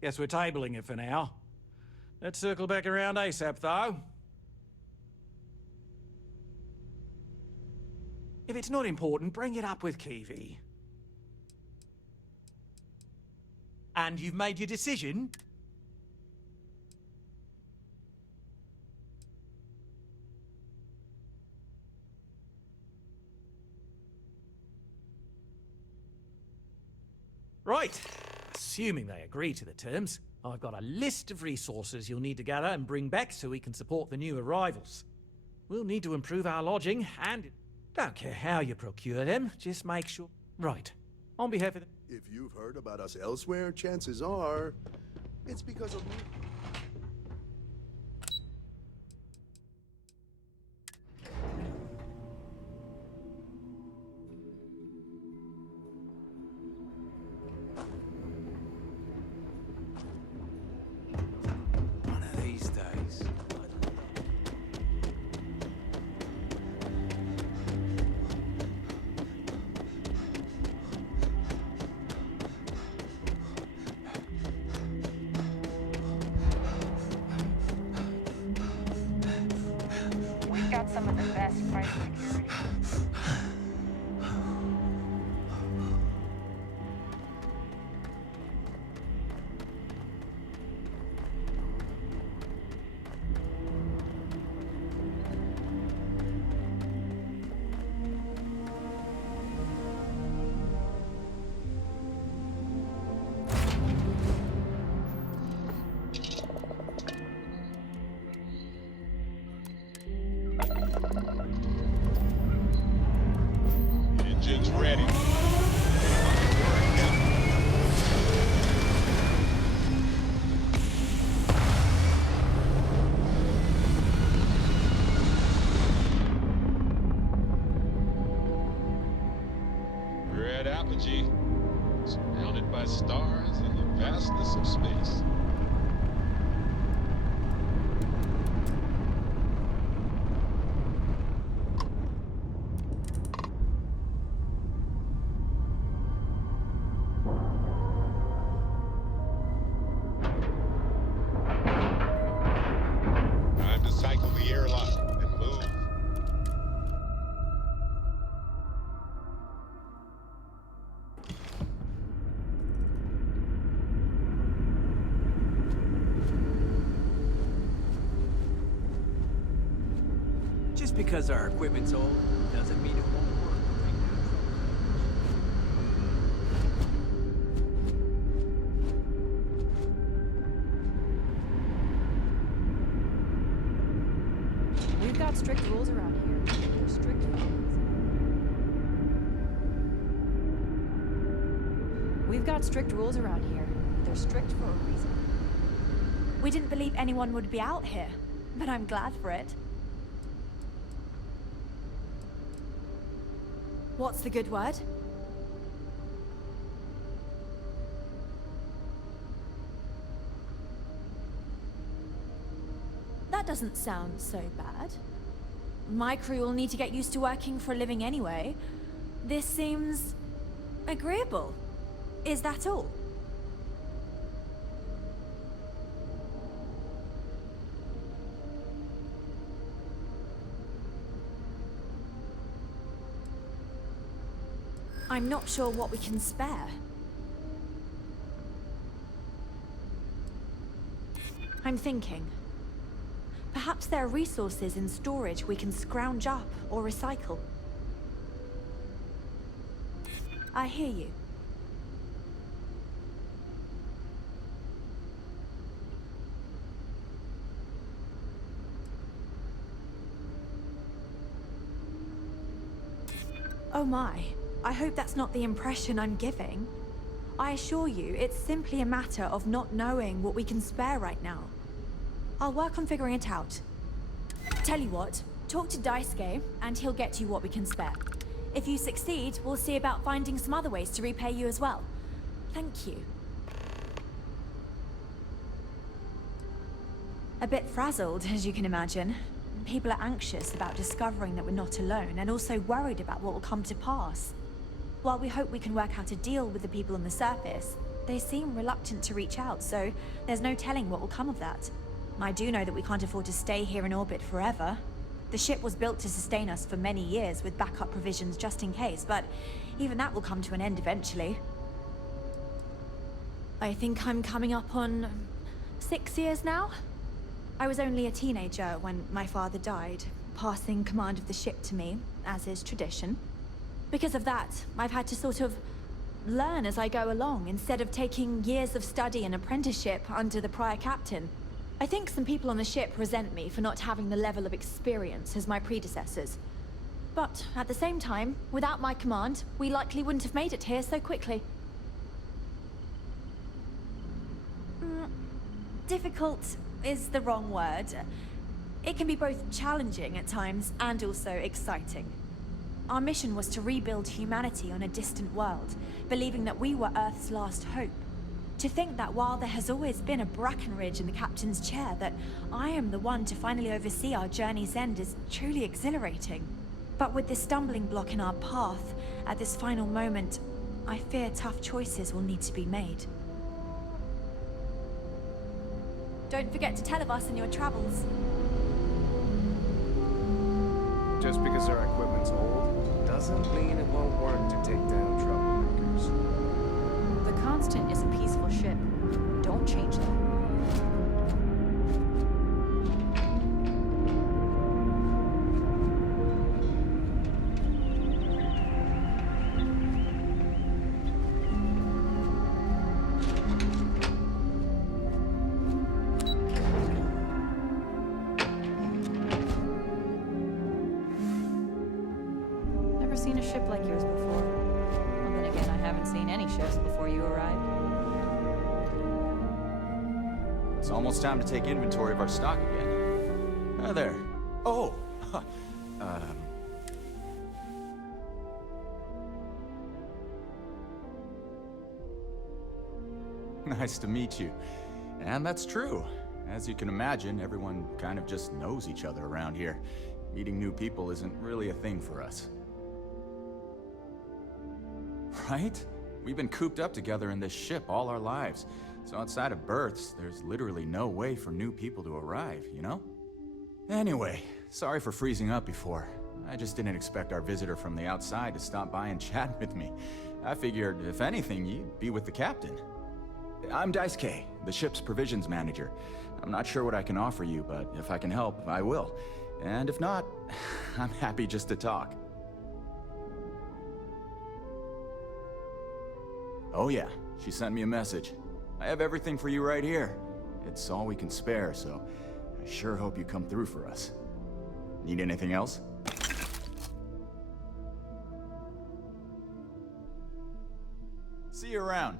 Guess we're tabling it for now. Let's circle back around ASAP, though. If it's not important, bring it up with Kiwi. And you've made your decision? Right. Assuming they agree to the terms, I've got a list of resources you'll need to gather and bring back so we can support the new arrivals. We'll need to improve our lodging and... Don't care how you procure them, just make sure... Right. On behalf of the... If you've heard about us elsewhere, chances are it's because of me. some of the best private security. Engine's ready. Red apogee, surrounded by stars and the vastness of space. Time to cycle the airlock and move. Just because our equipment's old doesn't mean it won't work right now. We've got strict rules around here. They're strict rules. We've got strict rules around here. They're strict for a reason. We didn't believe anyone would be out here, but I'm glad for it. What's the good word? That doesn't sound so bad. My crew will need to get used to working for a living anyway. This seems agreeable. Is that all? I'm not sure what we can spare. I'm thinking. Perhaps there are resources in storage we can scrounge up or recycle. I hear you. Oh my. I hope that's not the impression I'm giving. I assure you, it's simply a matter of not knowing what we can spare right now. I'll work on figuring it out. Tell you what, talk to Daisuke, and he'll get you what we can spare. If you succeed, we'll see about finding some other ways to repay you as well. Thank you. A bit frazzled, as you can imagine. People are anxious about discovering that we're not alone, and also worried about what will come to pass. While we hope we can work out a deal with the people on the surface, they seem reluctant to reach out, so there's no telling what will come of that. I do know that we can't afford to stay here in orbit forever. The ship was built to sustain us for many years with backup provisions just in case, but even that will come to an end eventually. I think I'm coming up on 6 years now. I was only a teenager when my father died, passing command of the ship to me, as is tradition. Because of that, I've had to sort of learn as I go along, instead of taking years of study and apprenticeship under the prior captain. I think some people on the ship resent me for not having the level of experience as my predecessors. But at the same time, without my command, we likely wouldn't have made it here so quickly. Difficult is the wrong word. It can be both challenging at times and also exciting. Our mission was to rebuild humanity on a distant world, believing that we were Earth's last hope. To think that while there has always been a Brackenridge in the captain's chair, that I am the one to finally oversee our journey's end is truly exhilarating. But with this stumbling block in our path, at this final moment, I fear tough choices will need to be made. Don't forget to tell of us in your travels. Just because our equipment's old, doesn't mean it won't work to take down troublemakers. The Constant is a peaceful ship. Don't change that. Never seen a ship like yours before. Well, then again, I haven't seen any ships before you arrived. It's almost time to take inventory of our stock again. Ah, there. Oh! Nice to meet you. And that's true. As you can imagine, everyone kind of just knows each other around here. Meeting new people isn't really a thing for us. Right? We've been cooped up together in this ship all our lives. So outside of births, there's literally no way for new people to arrive, you know? Anyway, sorry for freezing up before. I just didn't expect our visitor from the outside to stop by and chat with me. I figured, if anything, you'd be with the captain. I'm Daisuke, the ship's provisions manager. I'm not sure what I can offer you, but if I can help, I will. And if not, I'm happy just to talk. Oh yeah, she sent me a message. I have everything for you right here. It's all we can spare, so I sure hope you come through for us. Need anything else? See you around.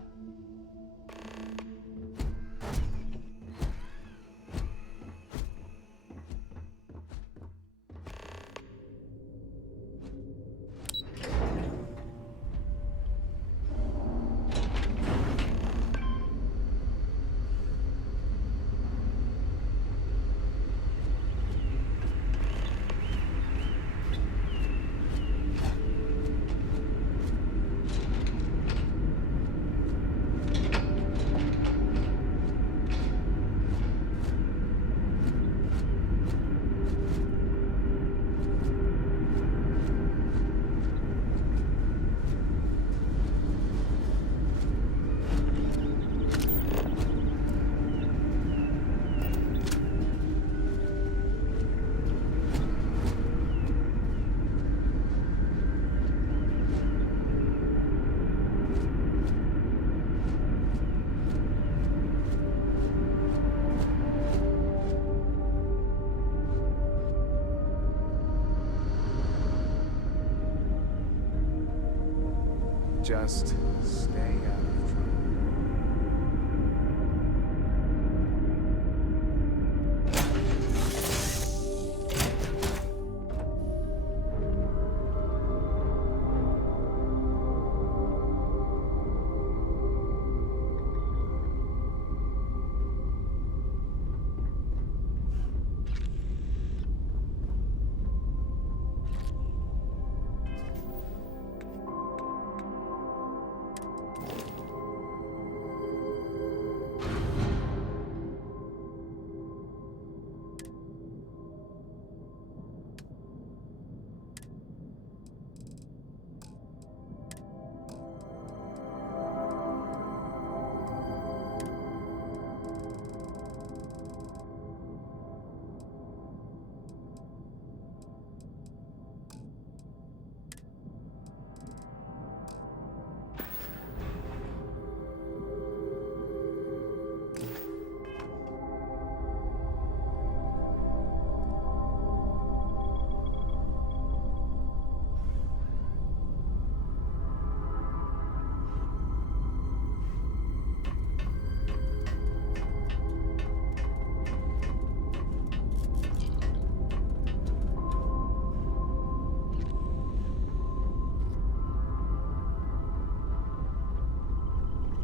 Just stay out of trouble.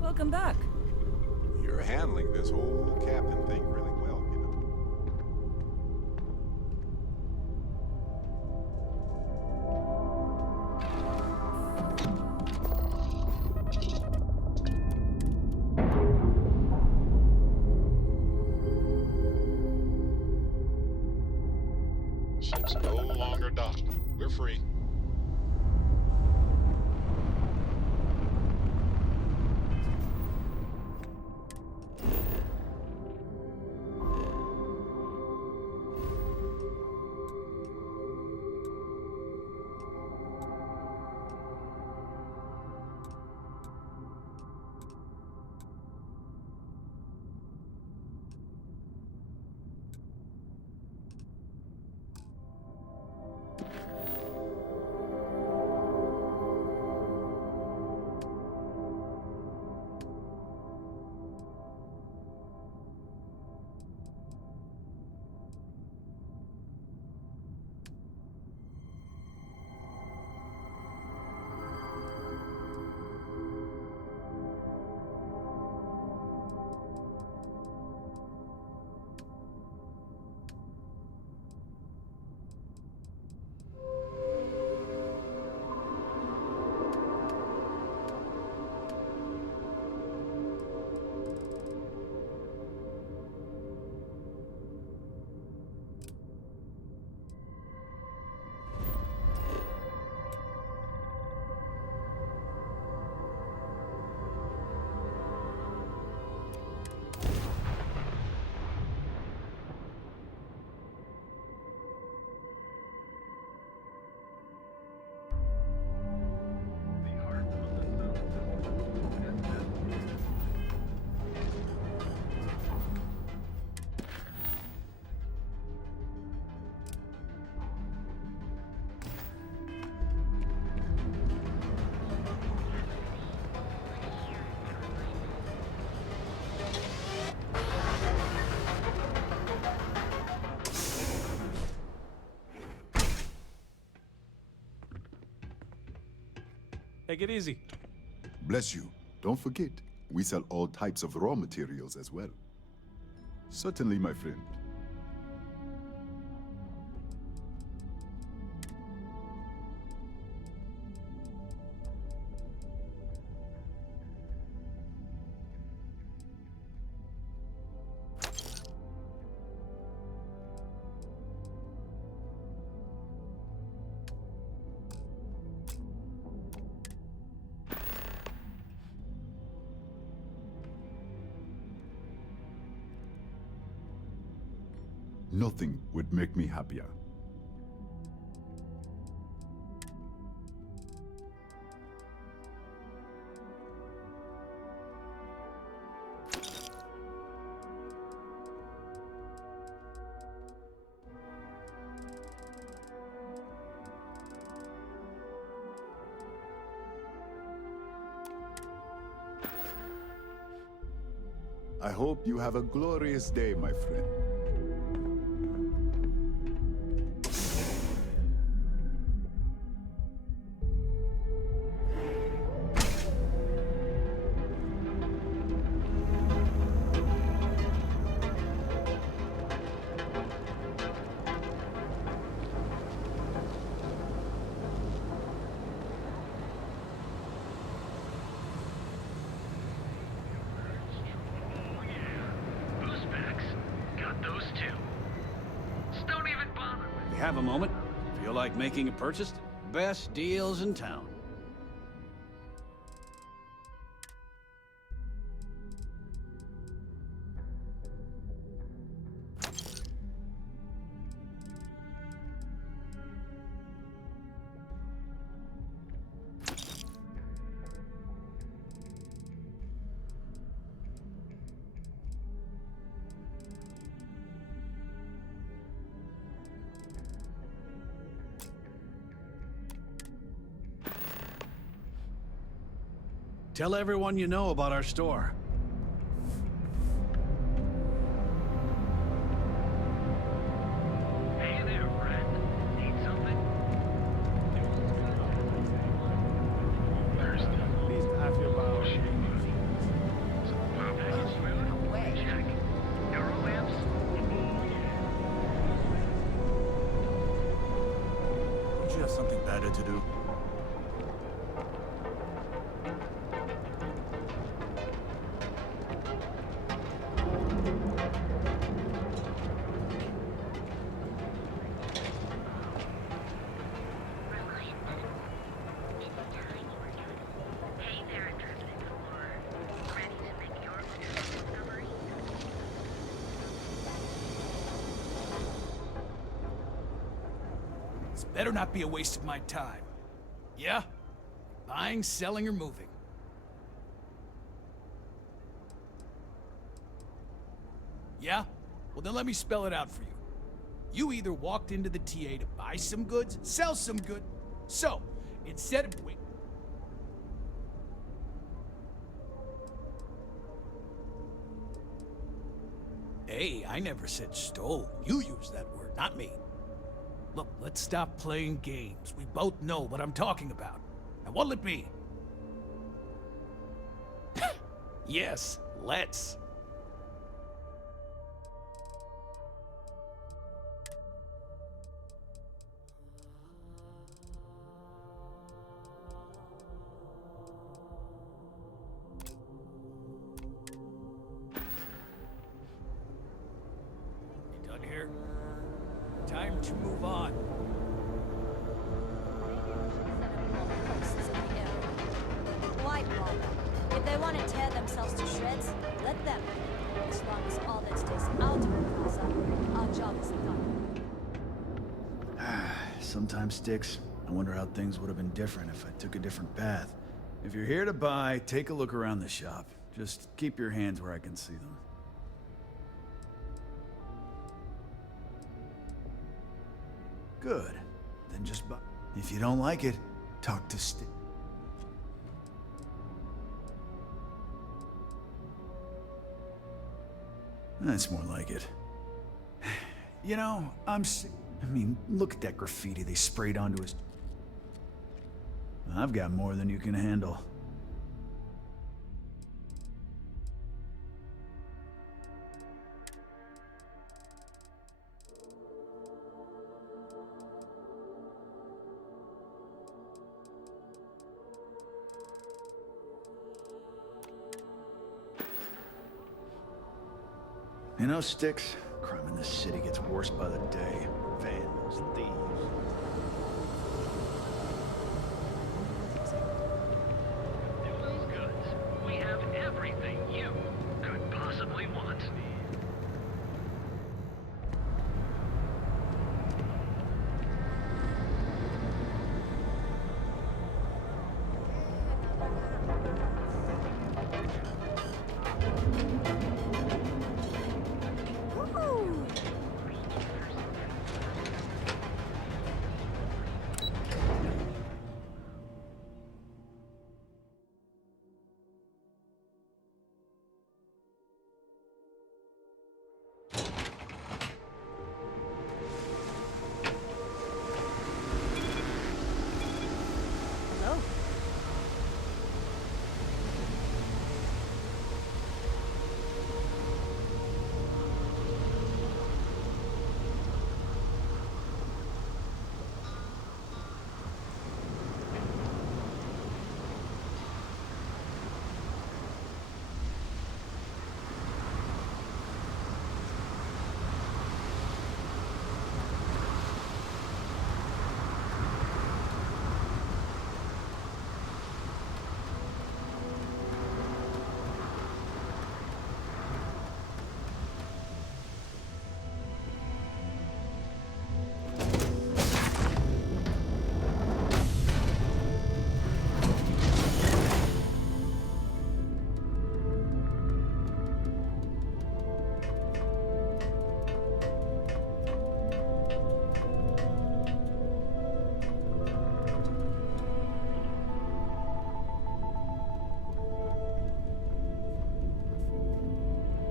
Welcome back. You're handling this whole captain thing really well, you know. Ship's no longer docked. We're free. Take it easy. Bless you. Don't forget, we sell all types of raw materials as well. Certainly, my friend. Nothing would make me happier. I hope you have a glorious day, my friend. If you have a moment, feel like making a purchase? Best deals in town. Tell everyone you know about our store. Hey there, friend. Need something? Thirsty. At least I feel about Check. Neurolamps? Don't you have something better to do? Better not be a waste of my time. Yeah? Buying, selling, or moving? Yeah? Well, then let me spell it out for you. You either walked into the TA to buy some goods, sell some good. So, instead of wait. Hey, I never said stole. You used that word, not me. Look, let's stop playing games. We both know what I'm talking about. Now, what'll it be? Yes, let's. You done here? Time to move on. Why bother? If they want to tear themselves to shreds, let them. As long as all that stays out of the plaza, our job is done. Sometimes, Sticks, I wonder how things would have been different if I took a different path. If you're here to buy, take a look around the shop. Just keep your hands where I can see them. Good. Then just buy. If you don't like it, talk to Stick. That's more like it. You know, I mean, look at that graffiti they sprayed onto his... I've got more than you can handle. You know, Sticks, crime in this city gets worse by the day. Vandals, thieves. Those goods. We have everything you could possibly want. Hello?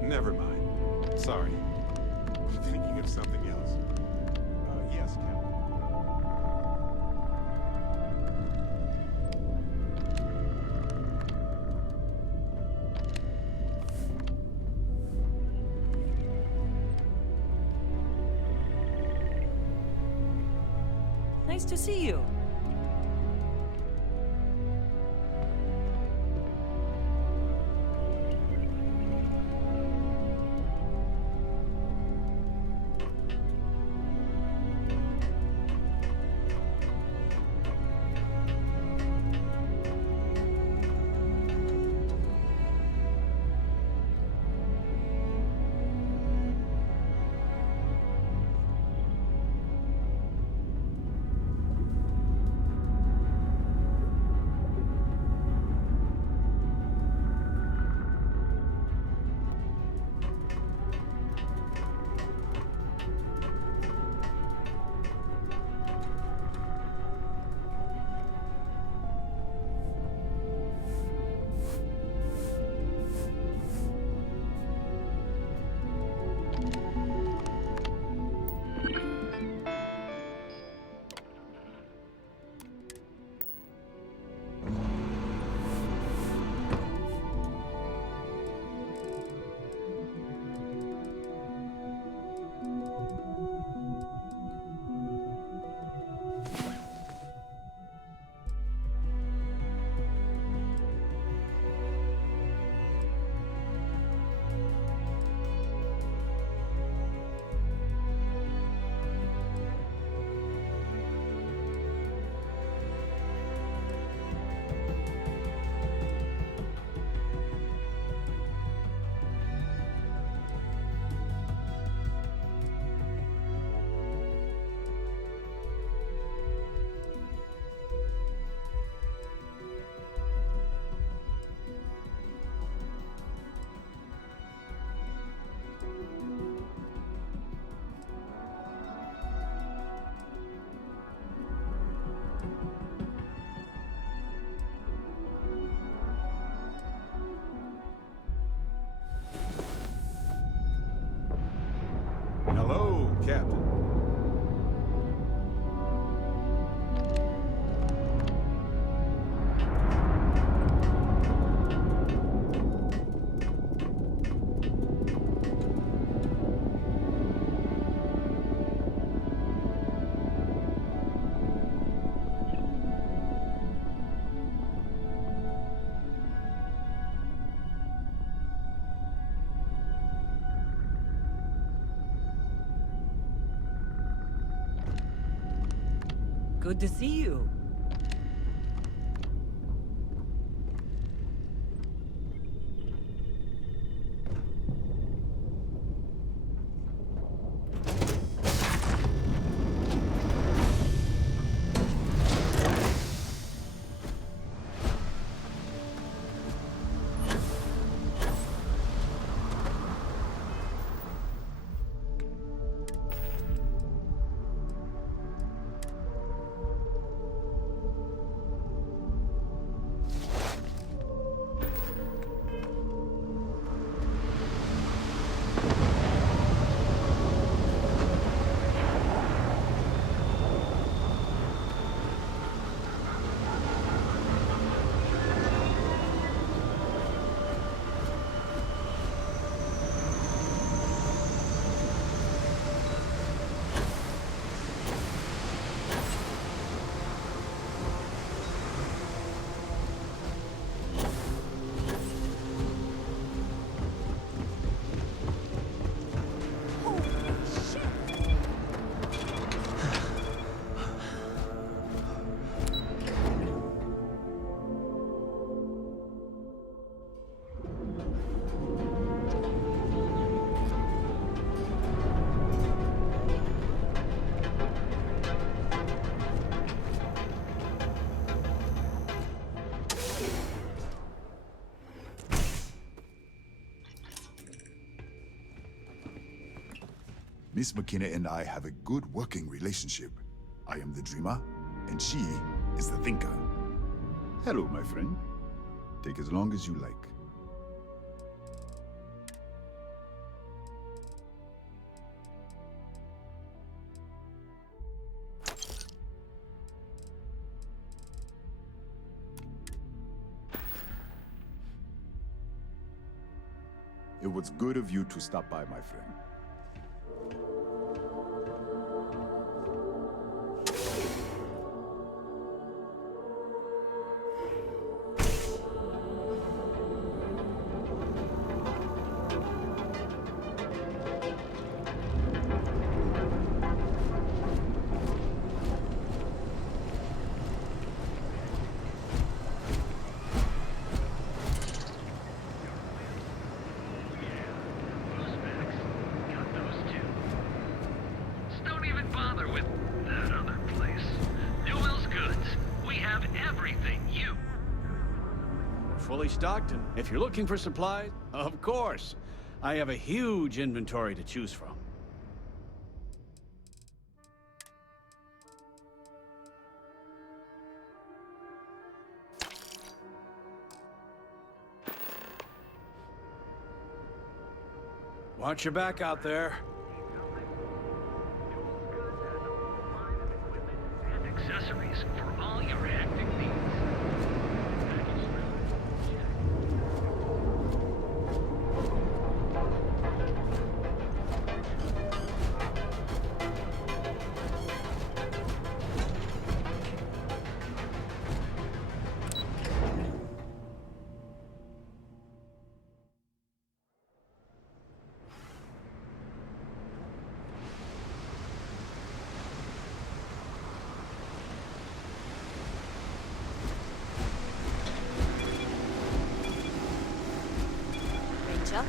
Never mind. Sorry. I'm thinking of something else. Yes, Captain. Nice to see you. Good to see you. Miss McKenna and I have a good working relationship. I am the dreamer, and she is the thinker. Hello, my friend. Take as long as you like. It was good of you to stop by, my friend. Fully stocked, and if you're looking for supplies, of course. I have a huge inventory to choose from. Watch your back out there. And accessories for all your acting needs. Ranger?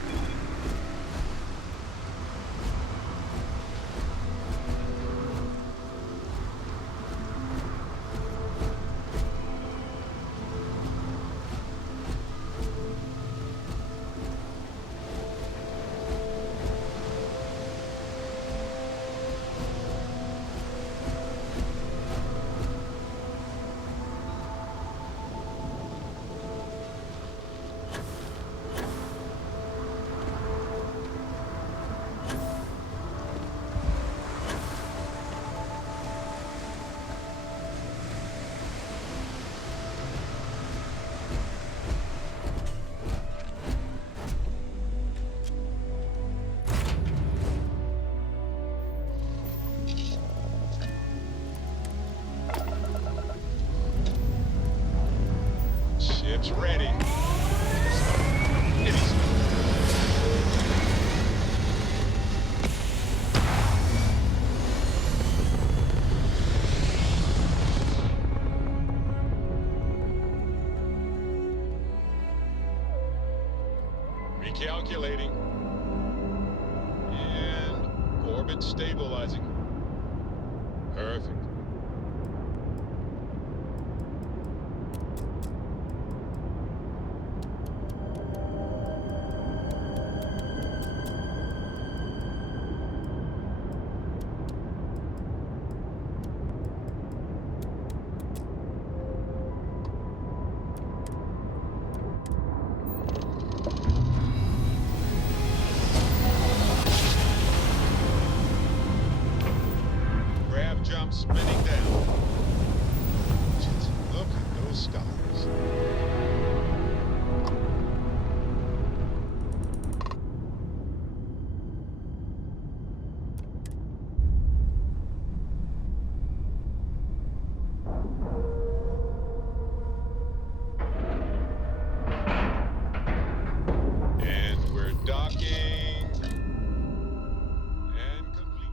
Ship's ready. Recalculating. And orbit stabilizing. Perfect. Grav jump spinning down. Just look at those stars. And we're docking. And complete.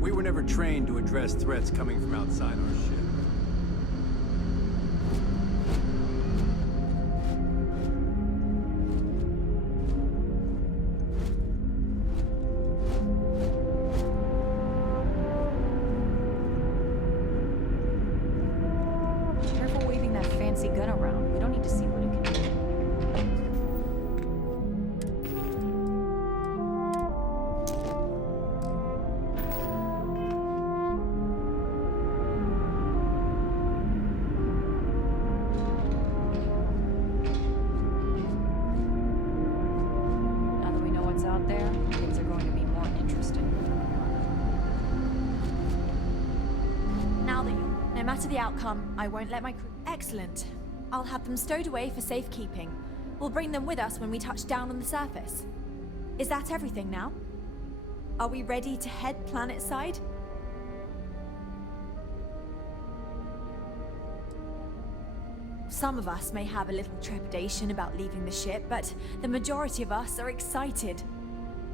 We were never trained to address threats coming from outside our ship. Careful waving that fancy gun around. We don't need to see what it can do. Now that we know what's out there, things are going to be more interesting. Now that no matter the outcome, I won't let my crew. Excellent. I'll have them stowed away for safekeeping. We'll bring them with us when we touch down on the surface. Is that everything now? Are we ready to head planetside? Some of us may have a little trepidation about leaving the ship, but the majority of us are excited.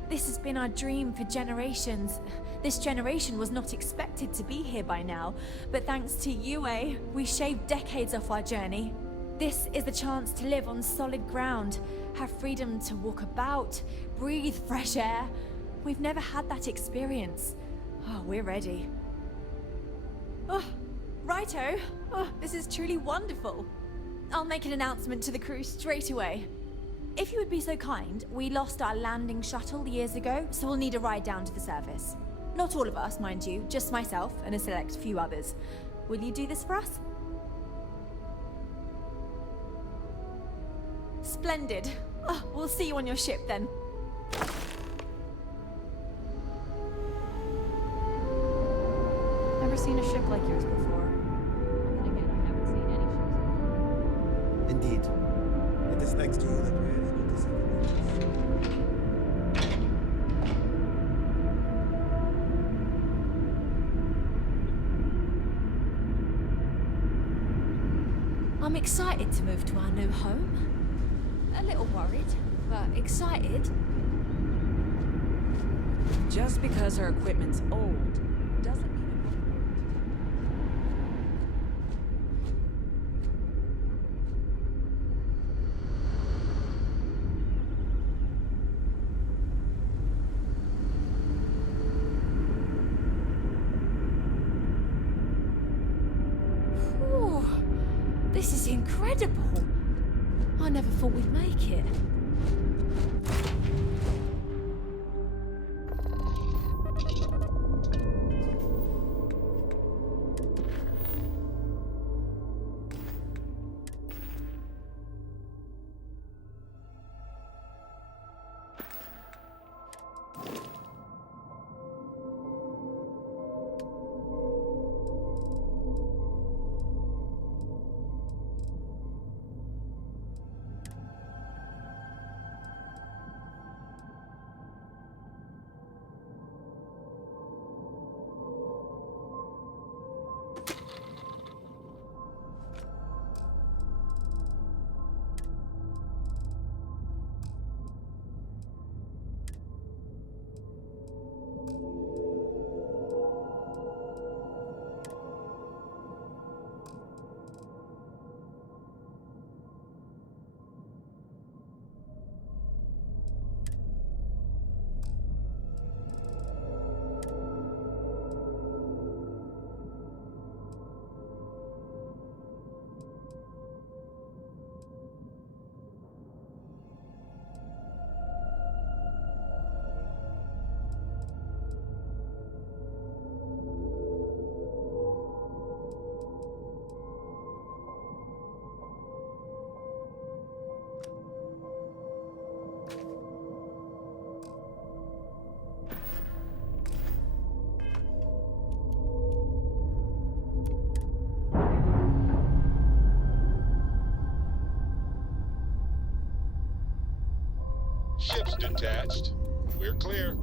This has been our dream for generations. This generation was not expected to be here by now, but thanks to UA, we shaved decades off our journey. This is the chance to live on solid ground, have freedom to walk about, breathe fresh air. We've never had that experience. Oh, we're ready. Oh, righto. Oh, this is truly wonderful. I'll make an announcement to the crew straight away. If you would be so kind, we lost our landing shuttle years ago, so we'll need a ride down to the surface. Not all of us, mind you, just myself and a select few others. Will you do this for us? Splendid. Oh, we'll see you on your ship then. Never seen a ship like yours before. Then again, I haven't seen any ships before. Indeed. It is thanks to you that we're able to see the wonders. I'm excited to move to our new home. A little worried, but excited. Just because our equipment's old doesn't mean it won't work. Whew. This is incredible. I never thought we'd make it. detached. We're clear.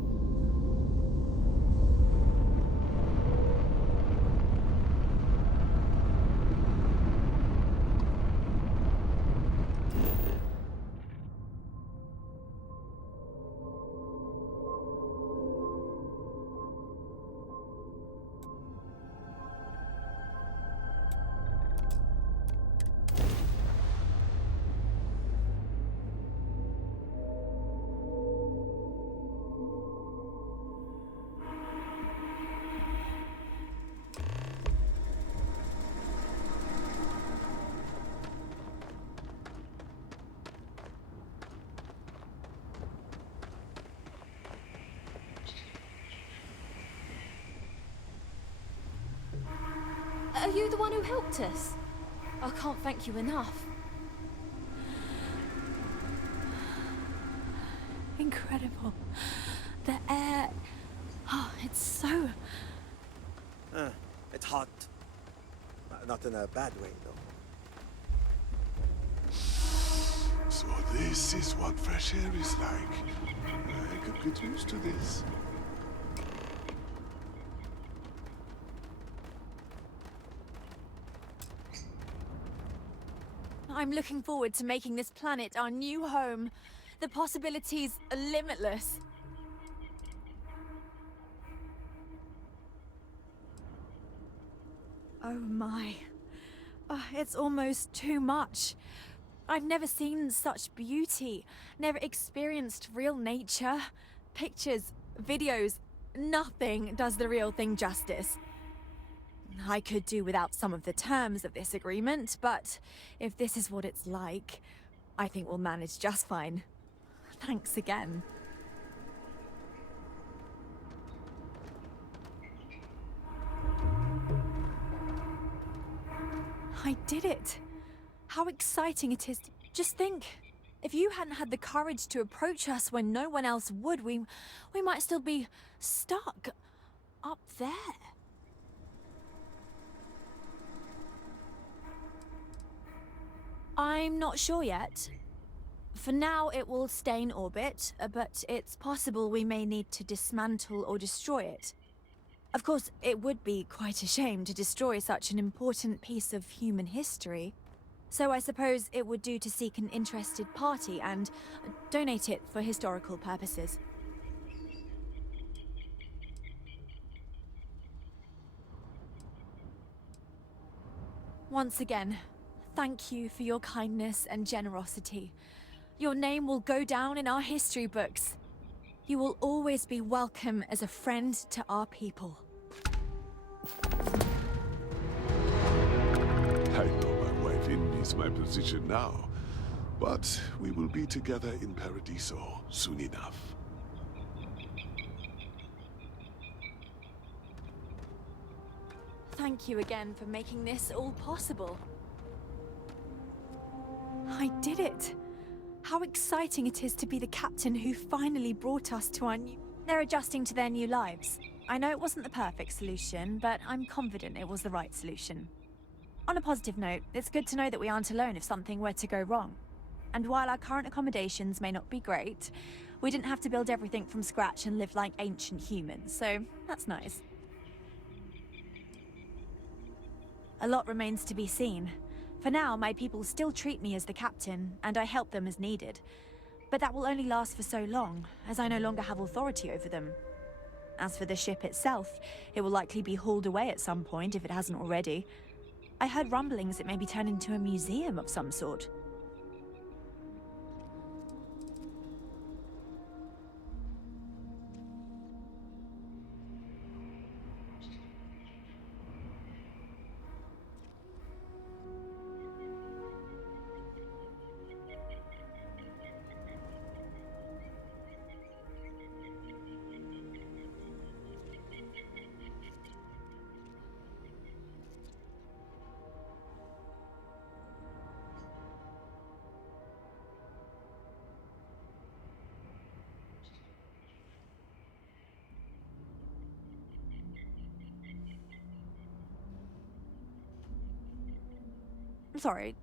Are you the one who helped us? I can't thank you enough. Incredible. The air... Oh, it's so... It's hot. Not in a bad way, though. So this is what fresh air is like. I could get used to this. I'm looking forward to making this planet our new home. The possibilities are limitless. Oh my. It's almost too much. I've never seen such beauty, never experienced real nature. Pictures, videos, nothing does the real thing justice. I could do without some of the terms of this agreement, but if this is what it's like, I think we'll manage just fine. Thanks again. I did it. How exciting it is. Just think, if you hadn't had the courage to approach us when no one else would, we might still be stuck up there. I'm not sure yet. For now, it will stay in orbit, but it's possible we may need to dismantle or destroy it. Of course, it would be quite a shame to destroy such an important piece of human history. So I suppose it would do to seek an interested party and donate it for historical purposes. Once again, thank you for your kindness and generosity. Your name will go down in our history books. You will always be welcome as a friend to our people. I know my wife envies my position now, but we will be together in Paradiso soon enough. Thank you again for making this all possible. I did it! How exciting it is to be the captain who finally brought us to our new... They're adjusting to their new lives. I know it wasn't the perfect solution, but I'm confident it was the right solution. On a positive note, it's good to know that we aren't alone if something were to go wrong. And while our current accommodations may not be great, we didn't have to build everything from scratch and live like ancient humans, so that's nice. A lot remains to be seen. For now, my people still treat me as the captain, and I help them as needed. But that will only last for so long, as I no longer have authority over them. As for the ship itself, it will likely be hauled away at some point if it hasn't already. I heard rumblings it may be turned into a museum of some sort. I'm sorry.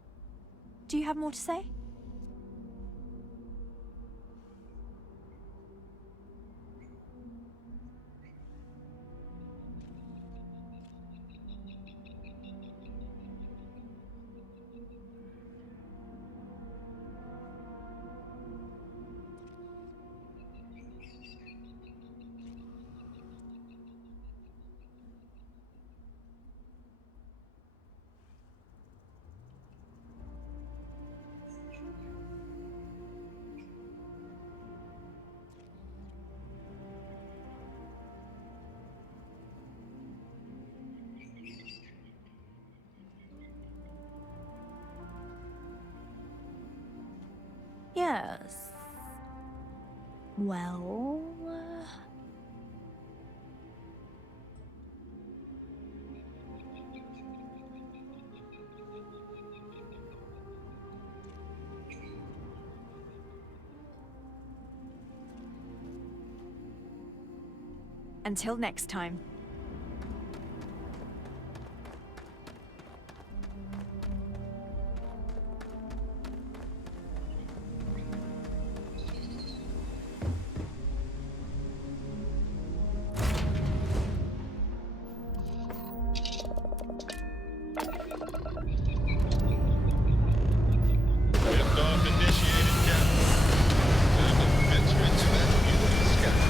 Do you have more to say? Yes. Well... Until next time. Liftoff initiated, Captain. Time to venture into that beautiful sky.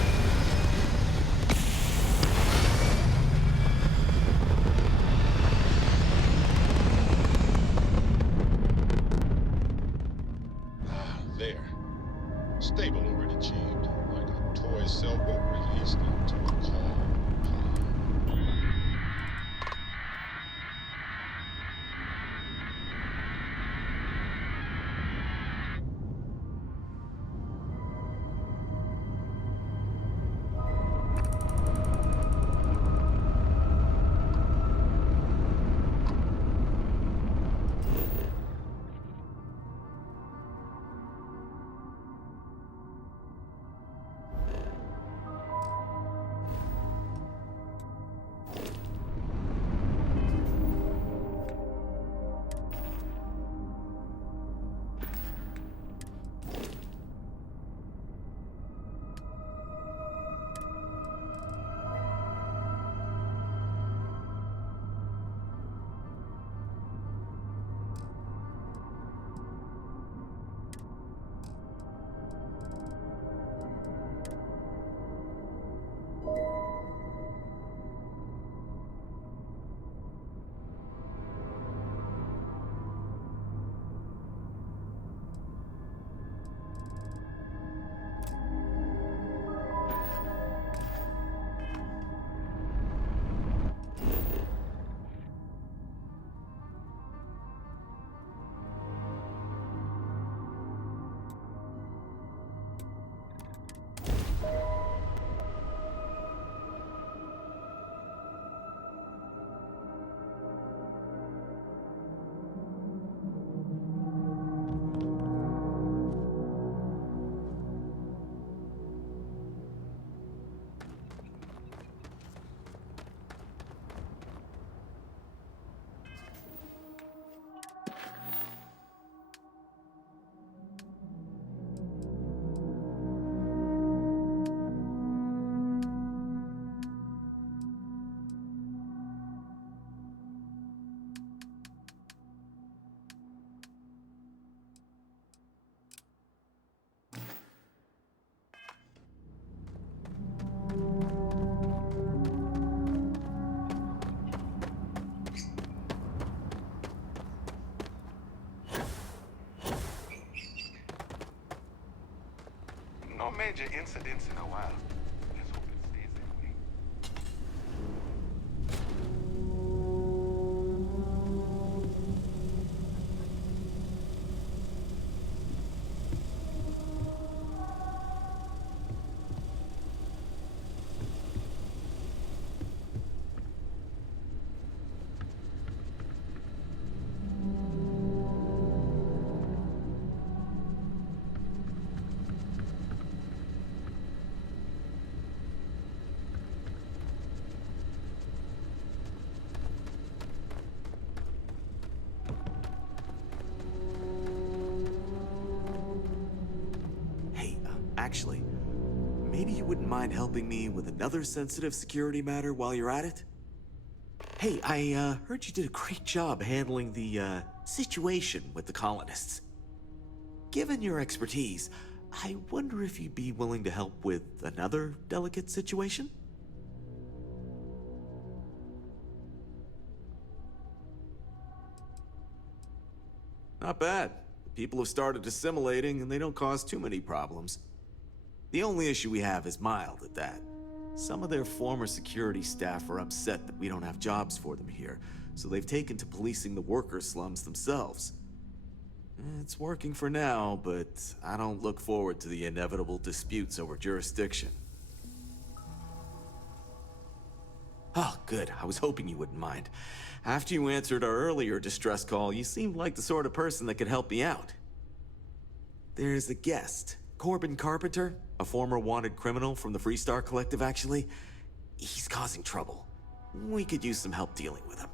There. Stable already achieved, like a toy sailboat released into a calm pond. No major incidents in a while. Let's hope it stays that way. Actually, maybe you wouldn't mind helping me with another sensitive security matter while you're at it? Hey, I heard you did a great job handling the situation with the colonists. Given your expertise, I wonder if you'd be willing to help with another delicate situation? Not bad. People have started assimilating and they don't cause too many problems. The only issue we have is mild at that. Some of their former security staff are upset that we don't have jobs for them here, so they've taken to policing the worker slums themselves. It's working for now, but I don't look forward to the inevitable disputes over jurisdiction. Oh, good. I was hoping you wouldn't mind. After you answered our earlier distress call, you seemed like the sort of person that could help me out. There's a guest, Corbin Carpenter, a former wanted criminal from the Freestar Collective, actually. He's causing trouble. We could use some help dealing with him.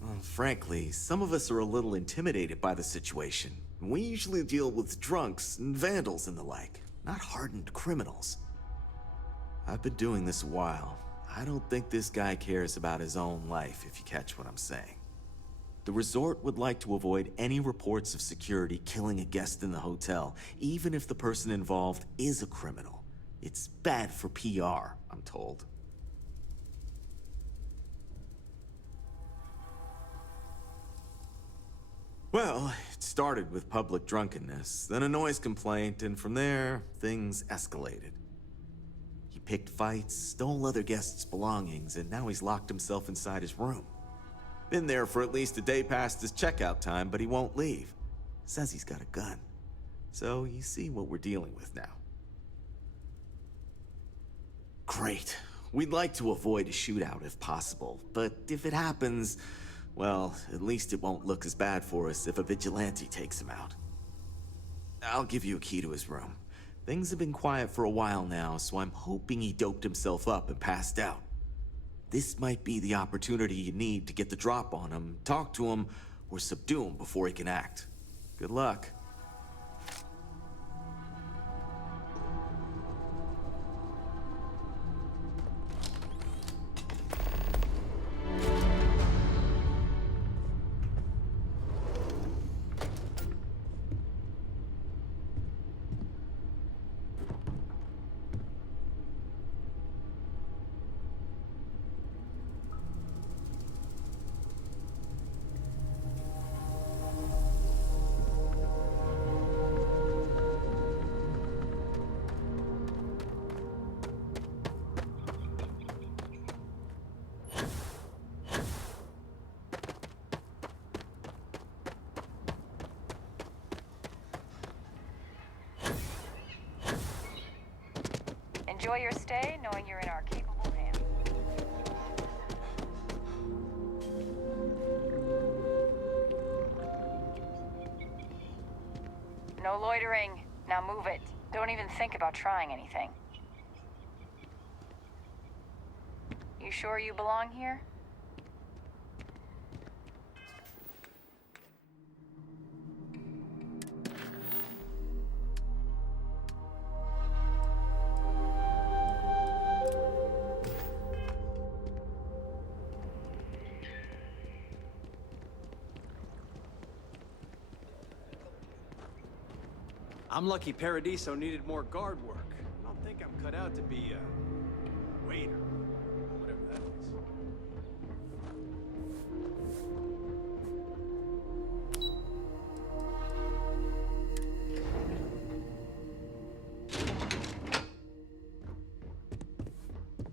Well, frankly, some of us are a little intimidated by the situation. We usually deal with drunks and vandals and the like, not hardened criminals. I've been doing this a while. I don't think this guy cares about his own life, if you catch what I'm saying. The resort would like to avoid any reports of security killing a guest in the hotel, even if the person involved is a criminal. It's bad for PR, I'm told. Well, it started with public drunkenness, then a noise complaint, and from there, things escalated. He picked fights, stole other guests' belongings, and now he's locked himself inside his room. Been there for at least a day past his checkout time, but he won't leave. Says he's got a gun. So you see what we're dealing with now. Great. We'd like to avoid a shootout if possible, but if it happens, well, at least it won't look as bad for us if a vigilante takes him out. I'll give you a key to his room. Things have been quiet for a while now, so I'm hoping he doped himself up and passed out. This might be the opportunity you need to get the drop on him, talk to him, or subdue him before he can act. Good luck. Enjoy your stay, knowing you're in our capable hands. No loitering. Now move it. Don't even think about trying anything. You sure you belong here? I'm lucky Paradiso needed more guard work. I don't think I'm cut out to be a waiter, whatever that is.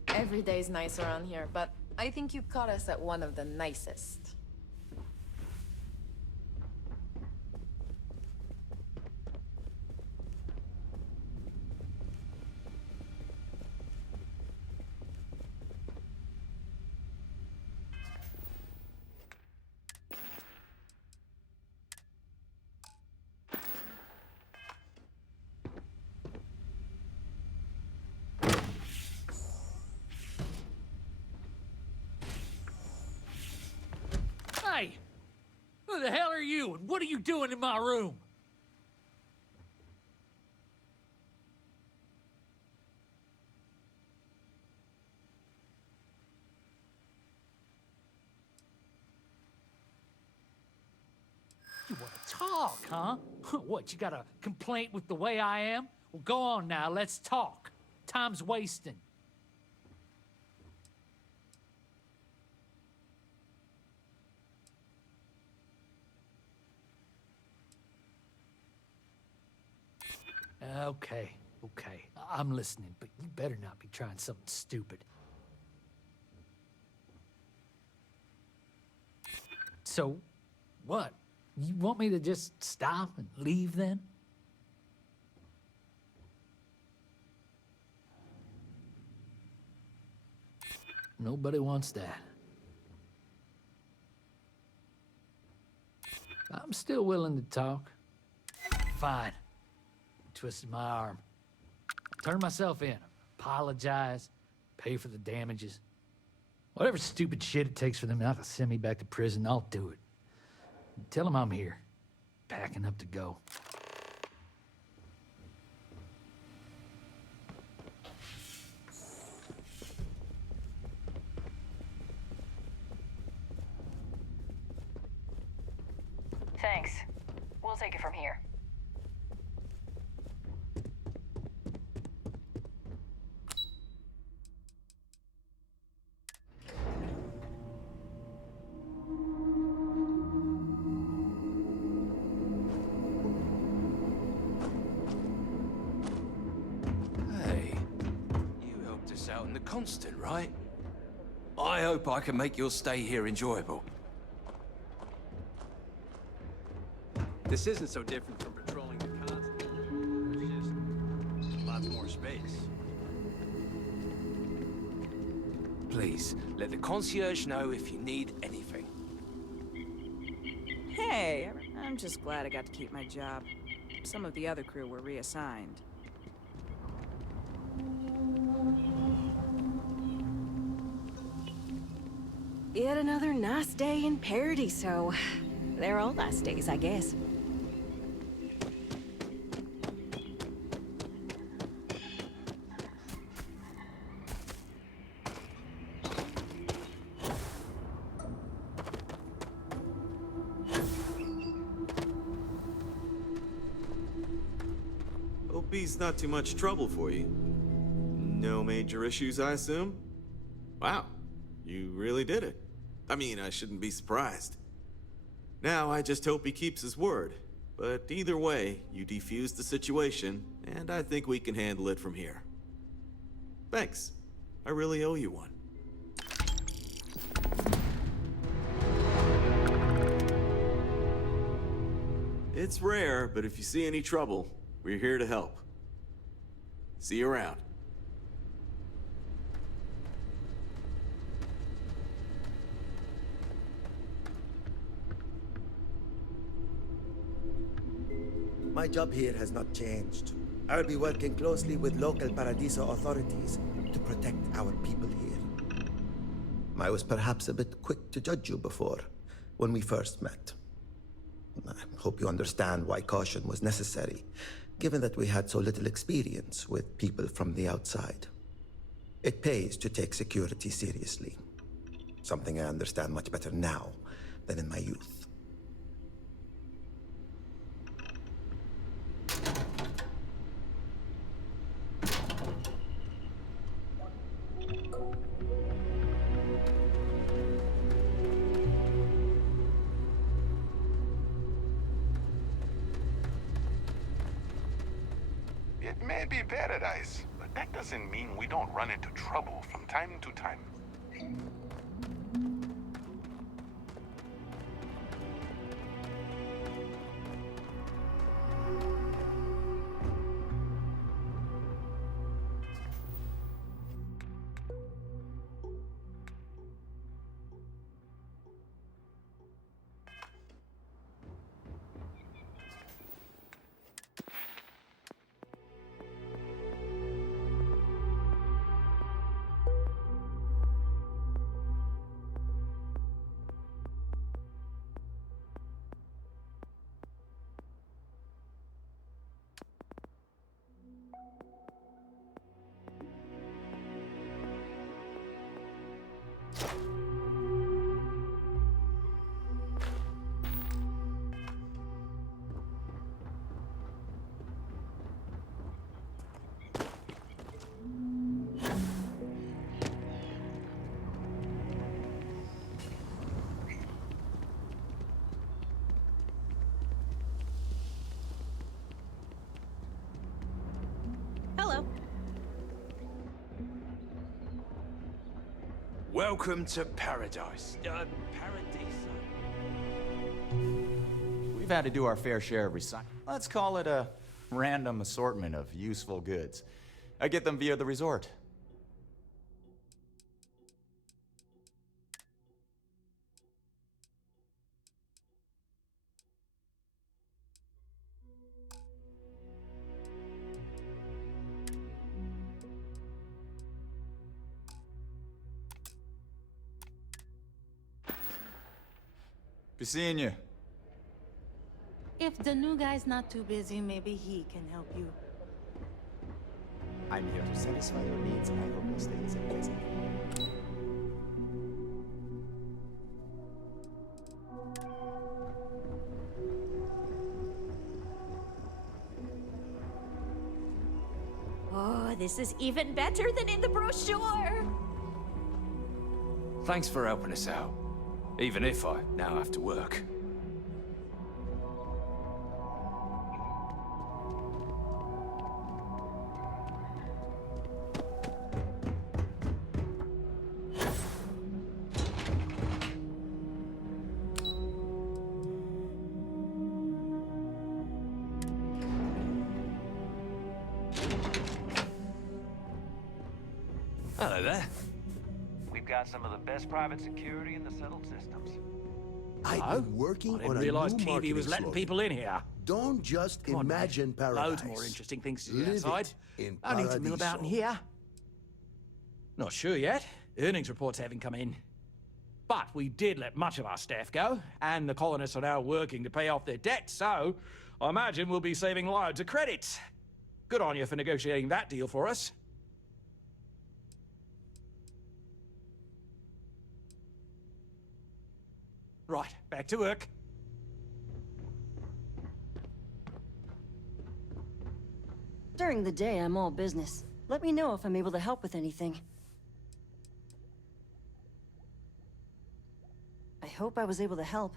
Every day's nice around here, but I think you caught us at one of the nicest. Hey! Who the hell are you, and what are you doing in my room? You want to talk, huh? What, you got a complaint with the way I am? Well, go on now, let's talk. Time's wasting. Okay, I'm listening, but you better not be trying something stupid. So, what? You want me to just stop and leave then? Nobody wants that. I'm still willing to talk. Fine. Twisted my arm. Turn myself in. Apologize. Pay for the damages. Whatever stupid shit it takes for them not to send me back to prison, I'll do it. Tell them I'm here. Packing up to go. Thanks. We'll take it from here. Hey, you helped us out in the Constant, right? I hope I can make your stay here enjoyable. This isn't so different from patrolling the Constant. There's just lots more space. Please, let the concierge know if you need anything. Hey, I'm just glad I got to keep my job. Some of the other crew were reassigned. Yet another nice day in Paradiso. They're all nice days, I guess. Hope he's not too much trouble for you. No major issues, I assume? Wow, you really did it. I mean, I shouldn't be surprised. Now, I just hope he keeps his word. But either way, you defused the situation, and I think we can handle it from here. Thanks. I really owe you one. It's rare, but if you see any trouble, we're here to help. See you around. My job here has not changed. I will be working closely with local Paradiso authorities to protect our people here. I was perhaps a bit quick to judge you before, when we first met. I hope you understand why caution was necessary, given that we had so little experience with people from the outside. It pays to take security seriously. Something I understand much better now than in my youth. It may be paradise, but that doesn't mean we don't run into trouble from time to time. Hello. Welcome to paradise. Paradiso. had to do our fair share of recycling. Let's call it a random assortment of useful goods. I get them via the resort. Be seeing you. If the new guy's not too busy, maybe he can help you. I'm here to satisfy your needs, and I hope your stay is amazing. Oh, this is even better than in the brochure! Thanks for helping us out. Even if I now have to work. Hello there. We've got some of the best private security in the settled systems. I've been working I on didn't a realize new TV marketing was letting slogan. people in here. Don't just Come on, mate. imagine paradise. Loads more interesting things to do Live outside. it in I need to mill about in Paradiso. here. Not sure yet. Earnings reports haven't come in. But we did let much of our staff go, and the colonists are now working to pay off their debt, so I imagine we'll be saving loads of credits. Good on you for negotiating that deal for us. Right, back to work. During the day, I'm all business. Let me know if I'm able to help with anything. I hope I was able to help.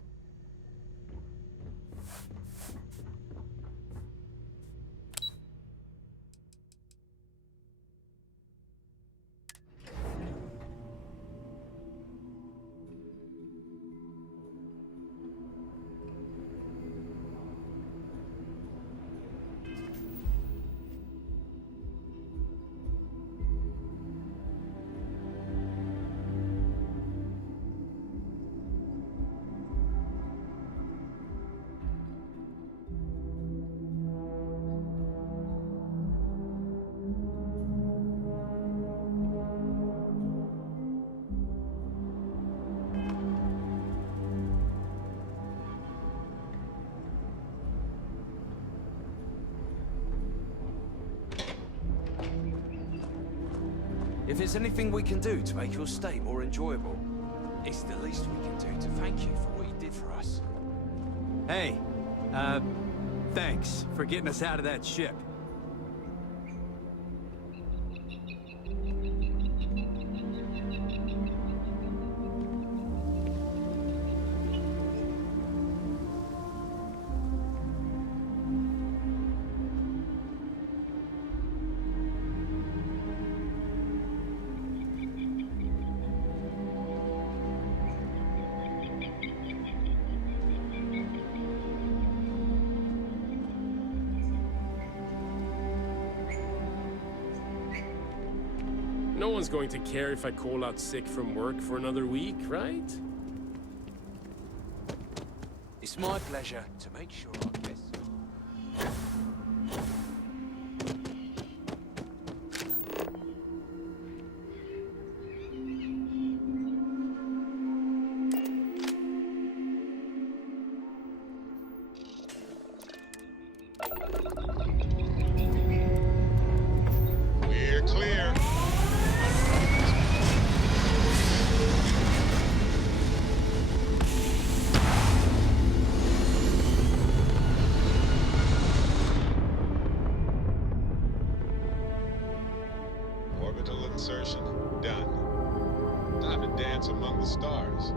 If there's anything we can do to make your stay more enjoyable, it's the least we can do to thank you for what you did for us. Hey, thanks for getting us out of that ship. No one's going to care if I call out sick from work for another week, right? It's my pleasure to make sure our guests... We're clear. Orbital insertion done. Time to dance among the stars.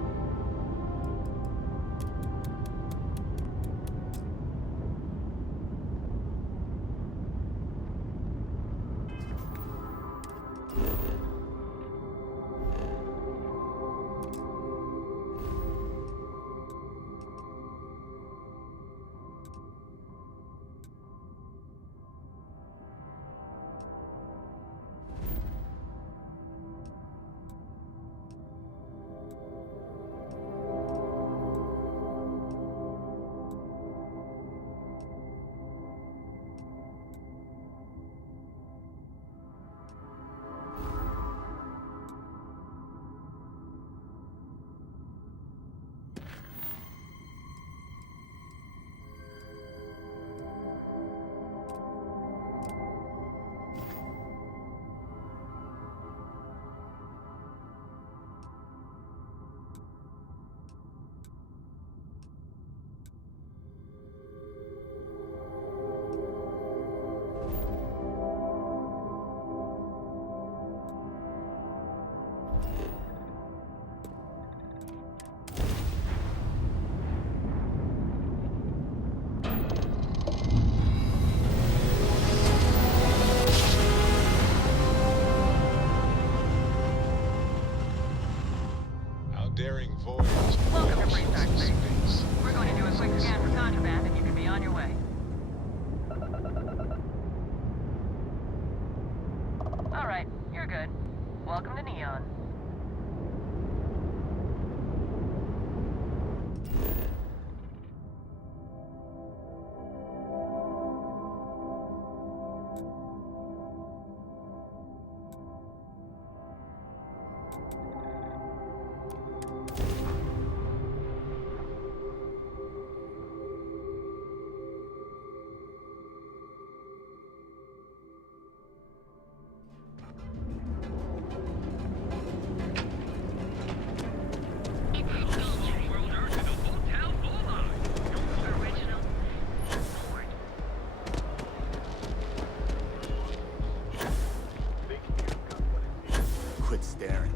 Welcome to Neon. Quit staring.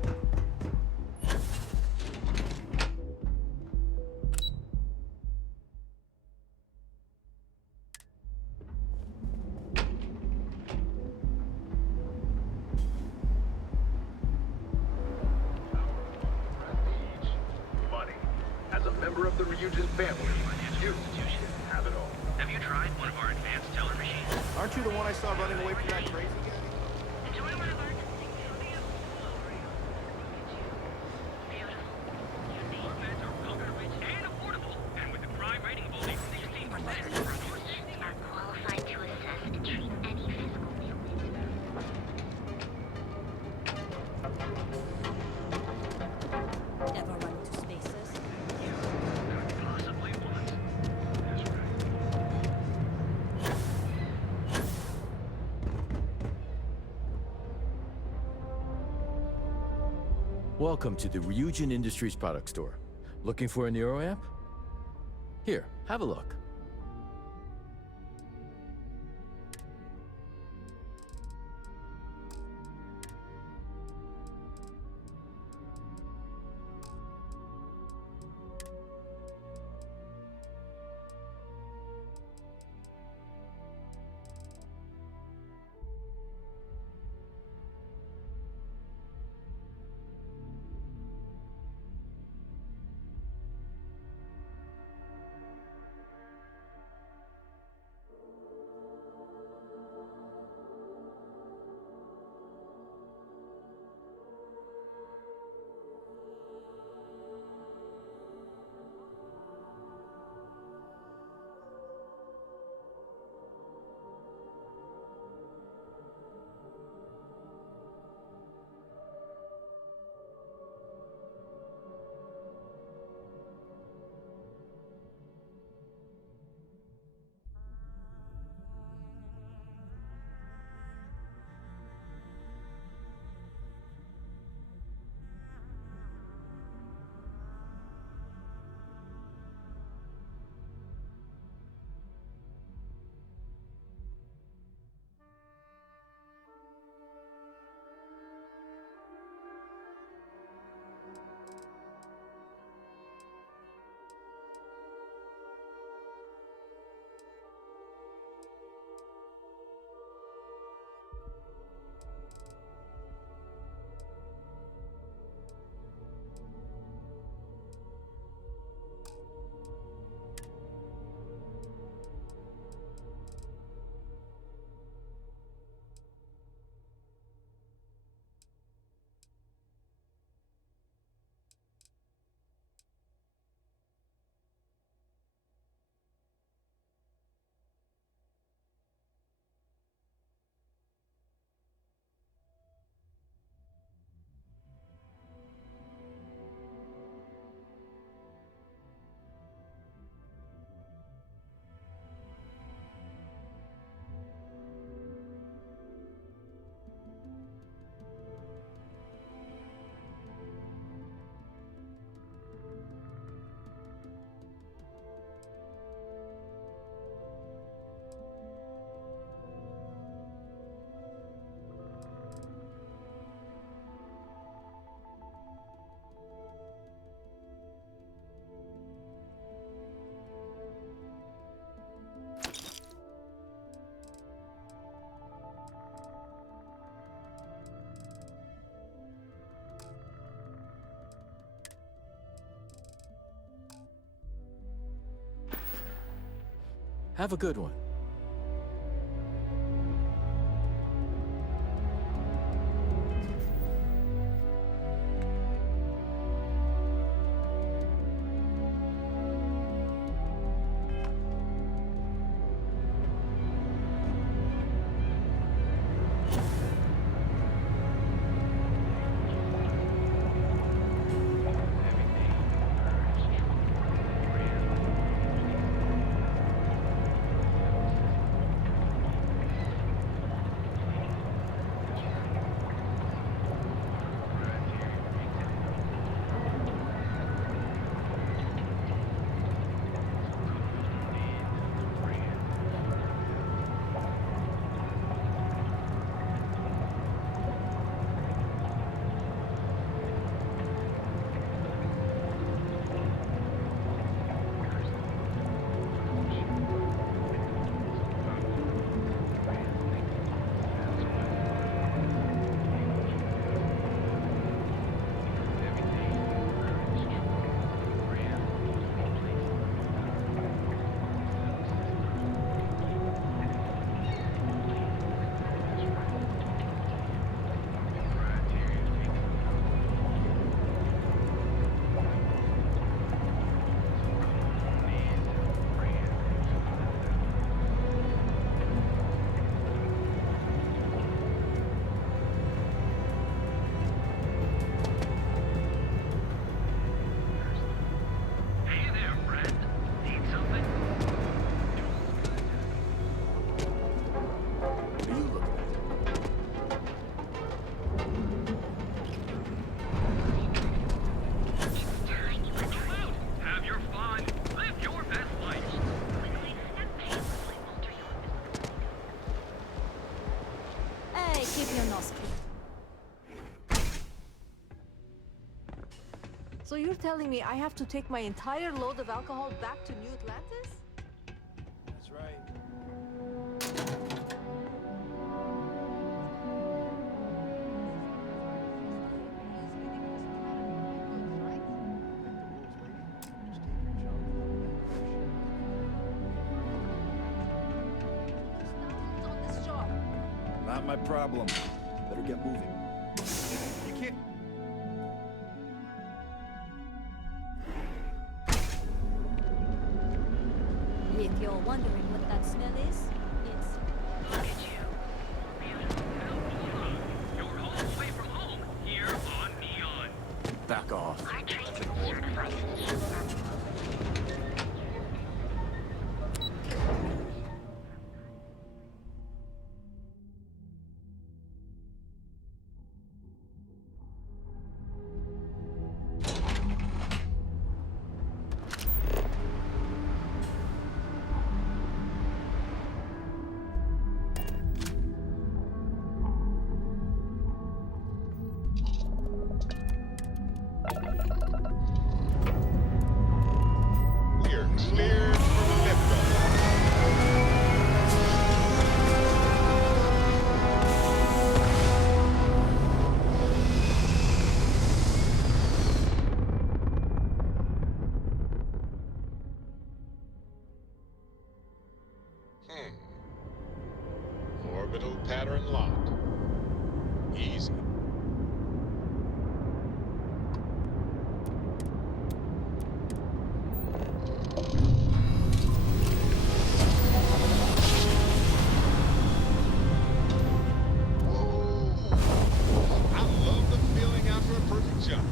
Money. As a member of the Ryujin family, you have it all. Have you tried one of our advanced teller machines? Aren't you the one I saw running away from that crazy guy? Ever run into spaces? Welcome to the Ryujin Industries product store. Looking for a Neuro amp? Here, have a look. Have a good one. you're telling me I have to take my entire load of alcohol back to New Atlantis? That's right. Not my problem. Better get moving. You can't... If you're wondering what that smell is, it's... Look at you. You're all away from home, here on Neon. Back off. I trained you certified. We're cleared for liftoff. Orbital pattern locked. Easy. I love the feeling after a perfect jump.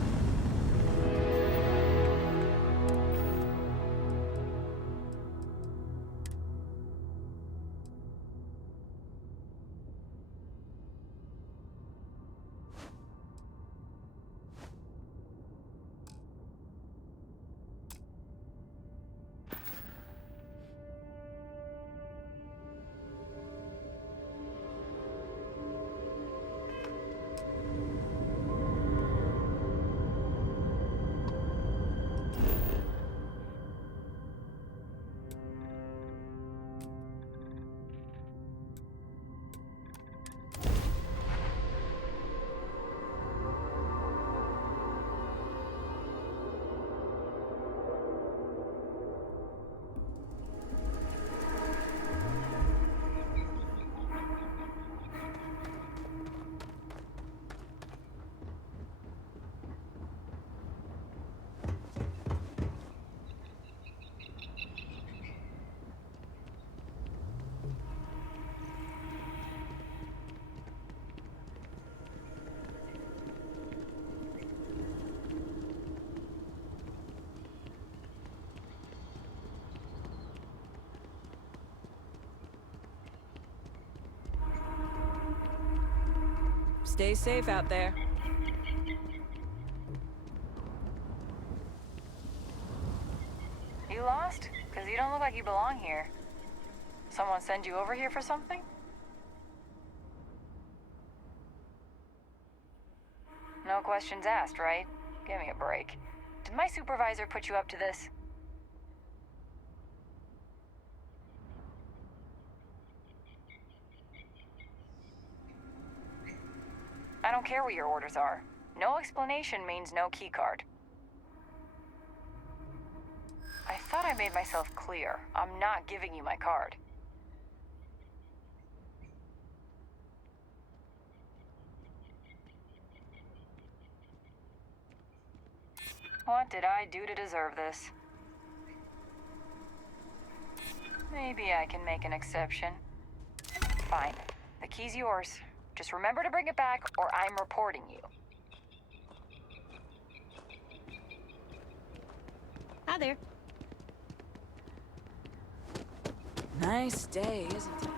Stay safe out there. You lost? Because you don't look like you belong here. Someone send you over here for something? No questions asked, right? Give me a break. Did my supervisor put you up to this? I don't care what your orders are. No explanation means no keycard. I thought I made myself clear. I'm not giving you my card. What did I do to deserve this? Maybe I can make an exception. Fine. The key's yours. Just remember to bring it back, or I'm reporting you. Hi there. Nice day, isn't it?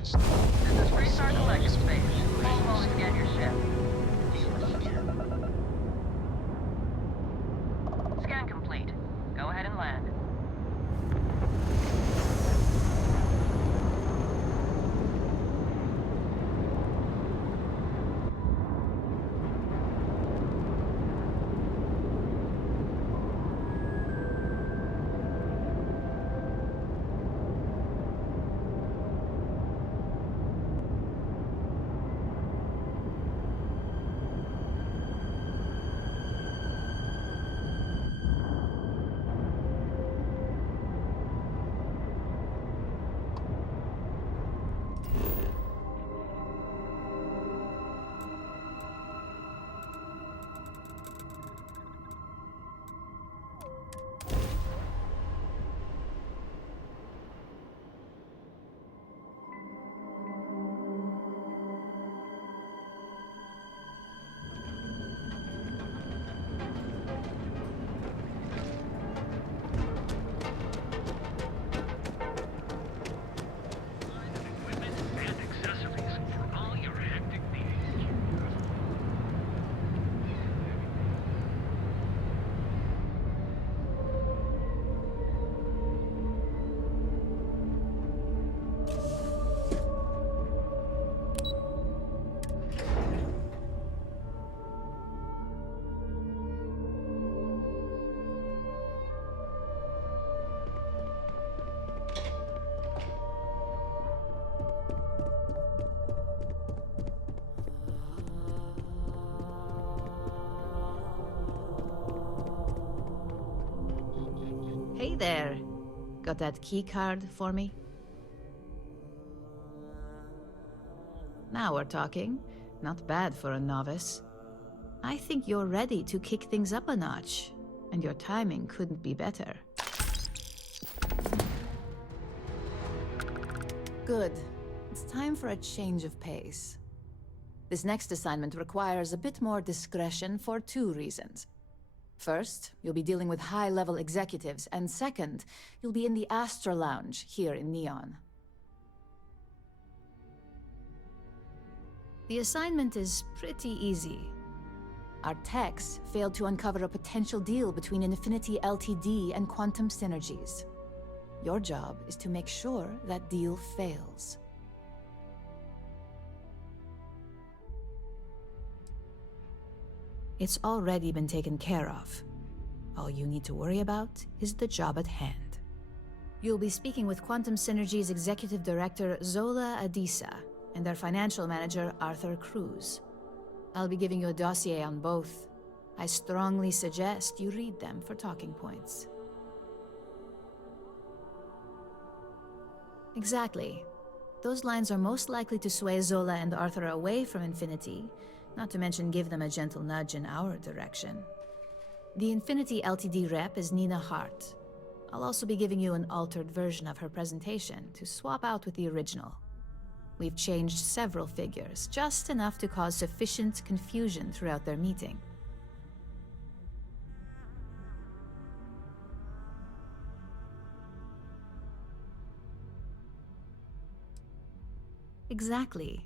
against... This is Restart Collective Space. Almost scan your ship. We are not here. Scan complete. Go ahead and land. Hey there. Got that key card for me? Now we're talking. Not bad for a novice. I think you're ready to kick things up a notch, and your timing couldn't be better. Good. It's time for a change of pace. This next assignment requires a bit more discretion for 2 reasons. First, you'll be dealing with high-level executives, and second, you'll be in the Astra Lounge here in Neon. The assignment is pretty easy. Our techs failed to uncover a potential deal between Infinity Ltd. And Quantum Synergies. Your job is to make sure that deal fails. It's already been taken care of. All you need to worry about is the job at hand. You'll be speaking with Quantum Synergy's Executive Director, Zola Adisa, and their Financial Manager, Arthur Cruz. I'll be giving you a dossier on both. I strongly suggest you read them for talking points. Exactly. Those lines are most likely to sway Zola and Arthur away from Infinity, not to mention give them a gentle nudge in our direction. The Infinity Ltd. Rep is Nina Hart. I'll also be giving you an altered version of her presentation to swap out with the original. We've changed several figures, just enough to cause sufficient confusion throughout their meeting. Exactly.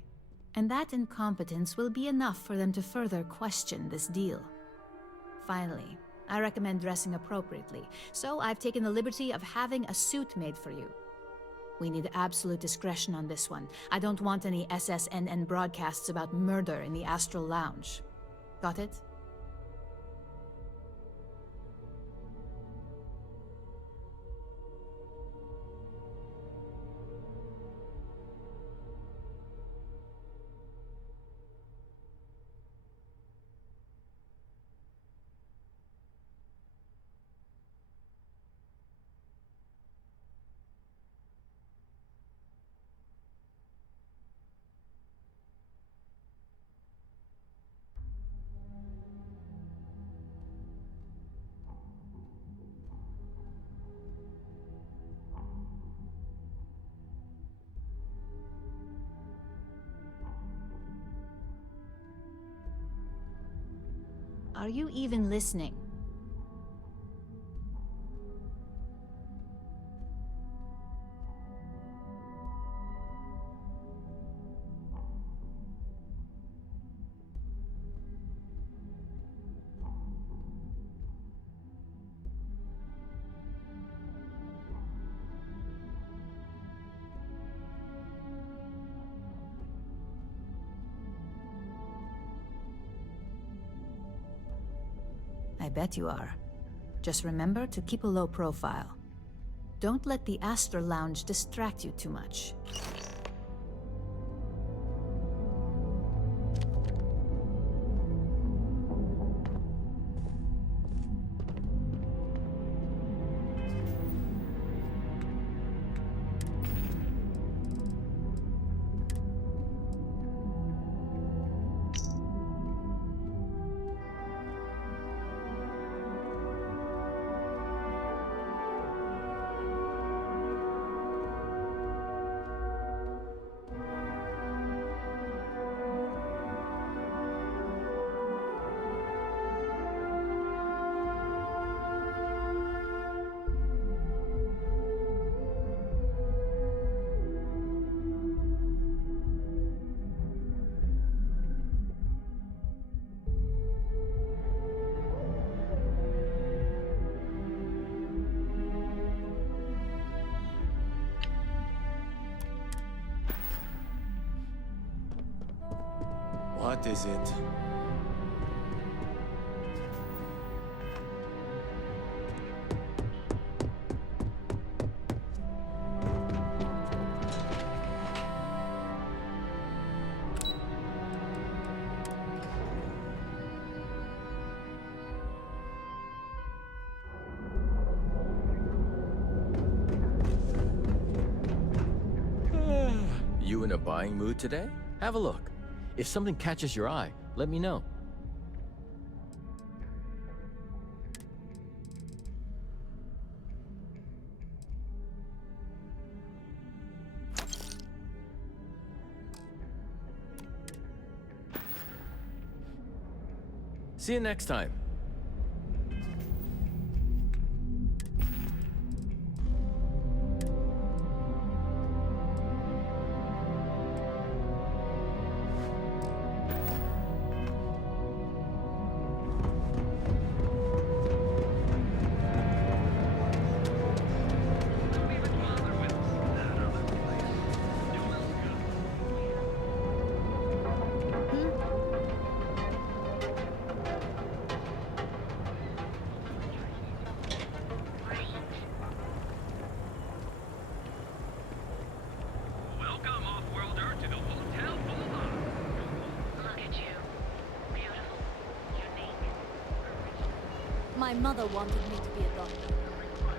And that incompetence will be enough for them to further question this deal. Finally, I recommend dressing appropriately, so I've taken the liberty of having a suit made for you. We need absolute discretion on this one. I don't want any SSNN broadcasts about murder in the Astral Lounge. Got it? Are you even listening? bet you are. Just remember to keep a low profile. Don't let the Astor Lounge distract you too much. What is it? You in a buying mood today? Have a look. If something catches your eye, let me know. See you next time. My mother wanted me to be a doctor.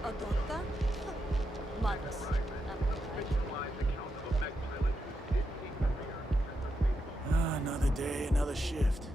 A doctor? Mothers. Another day, another shift.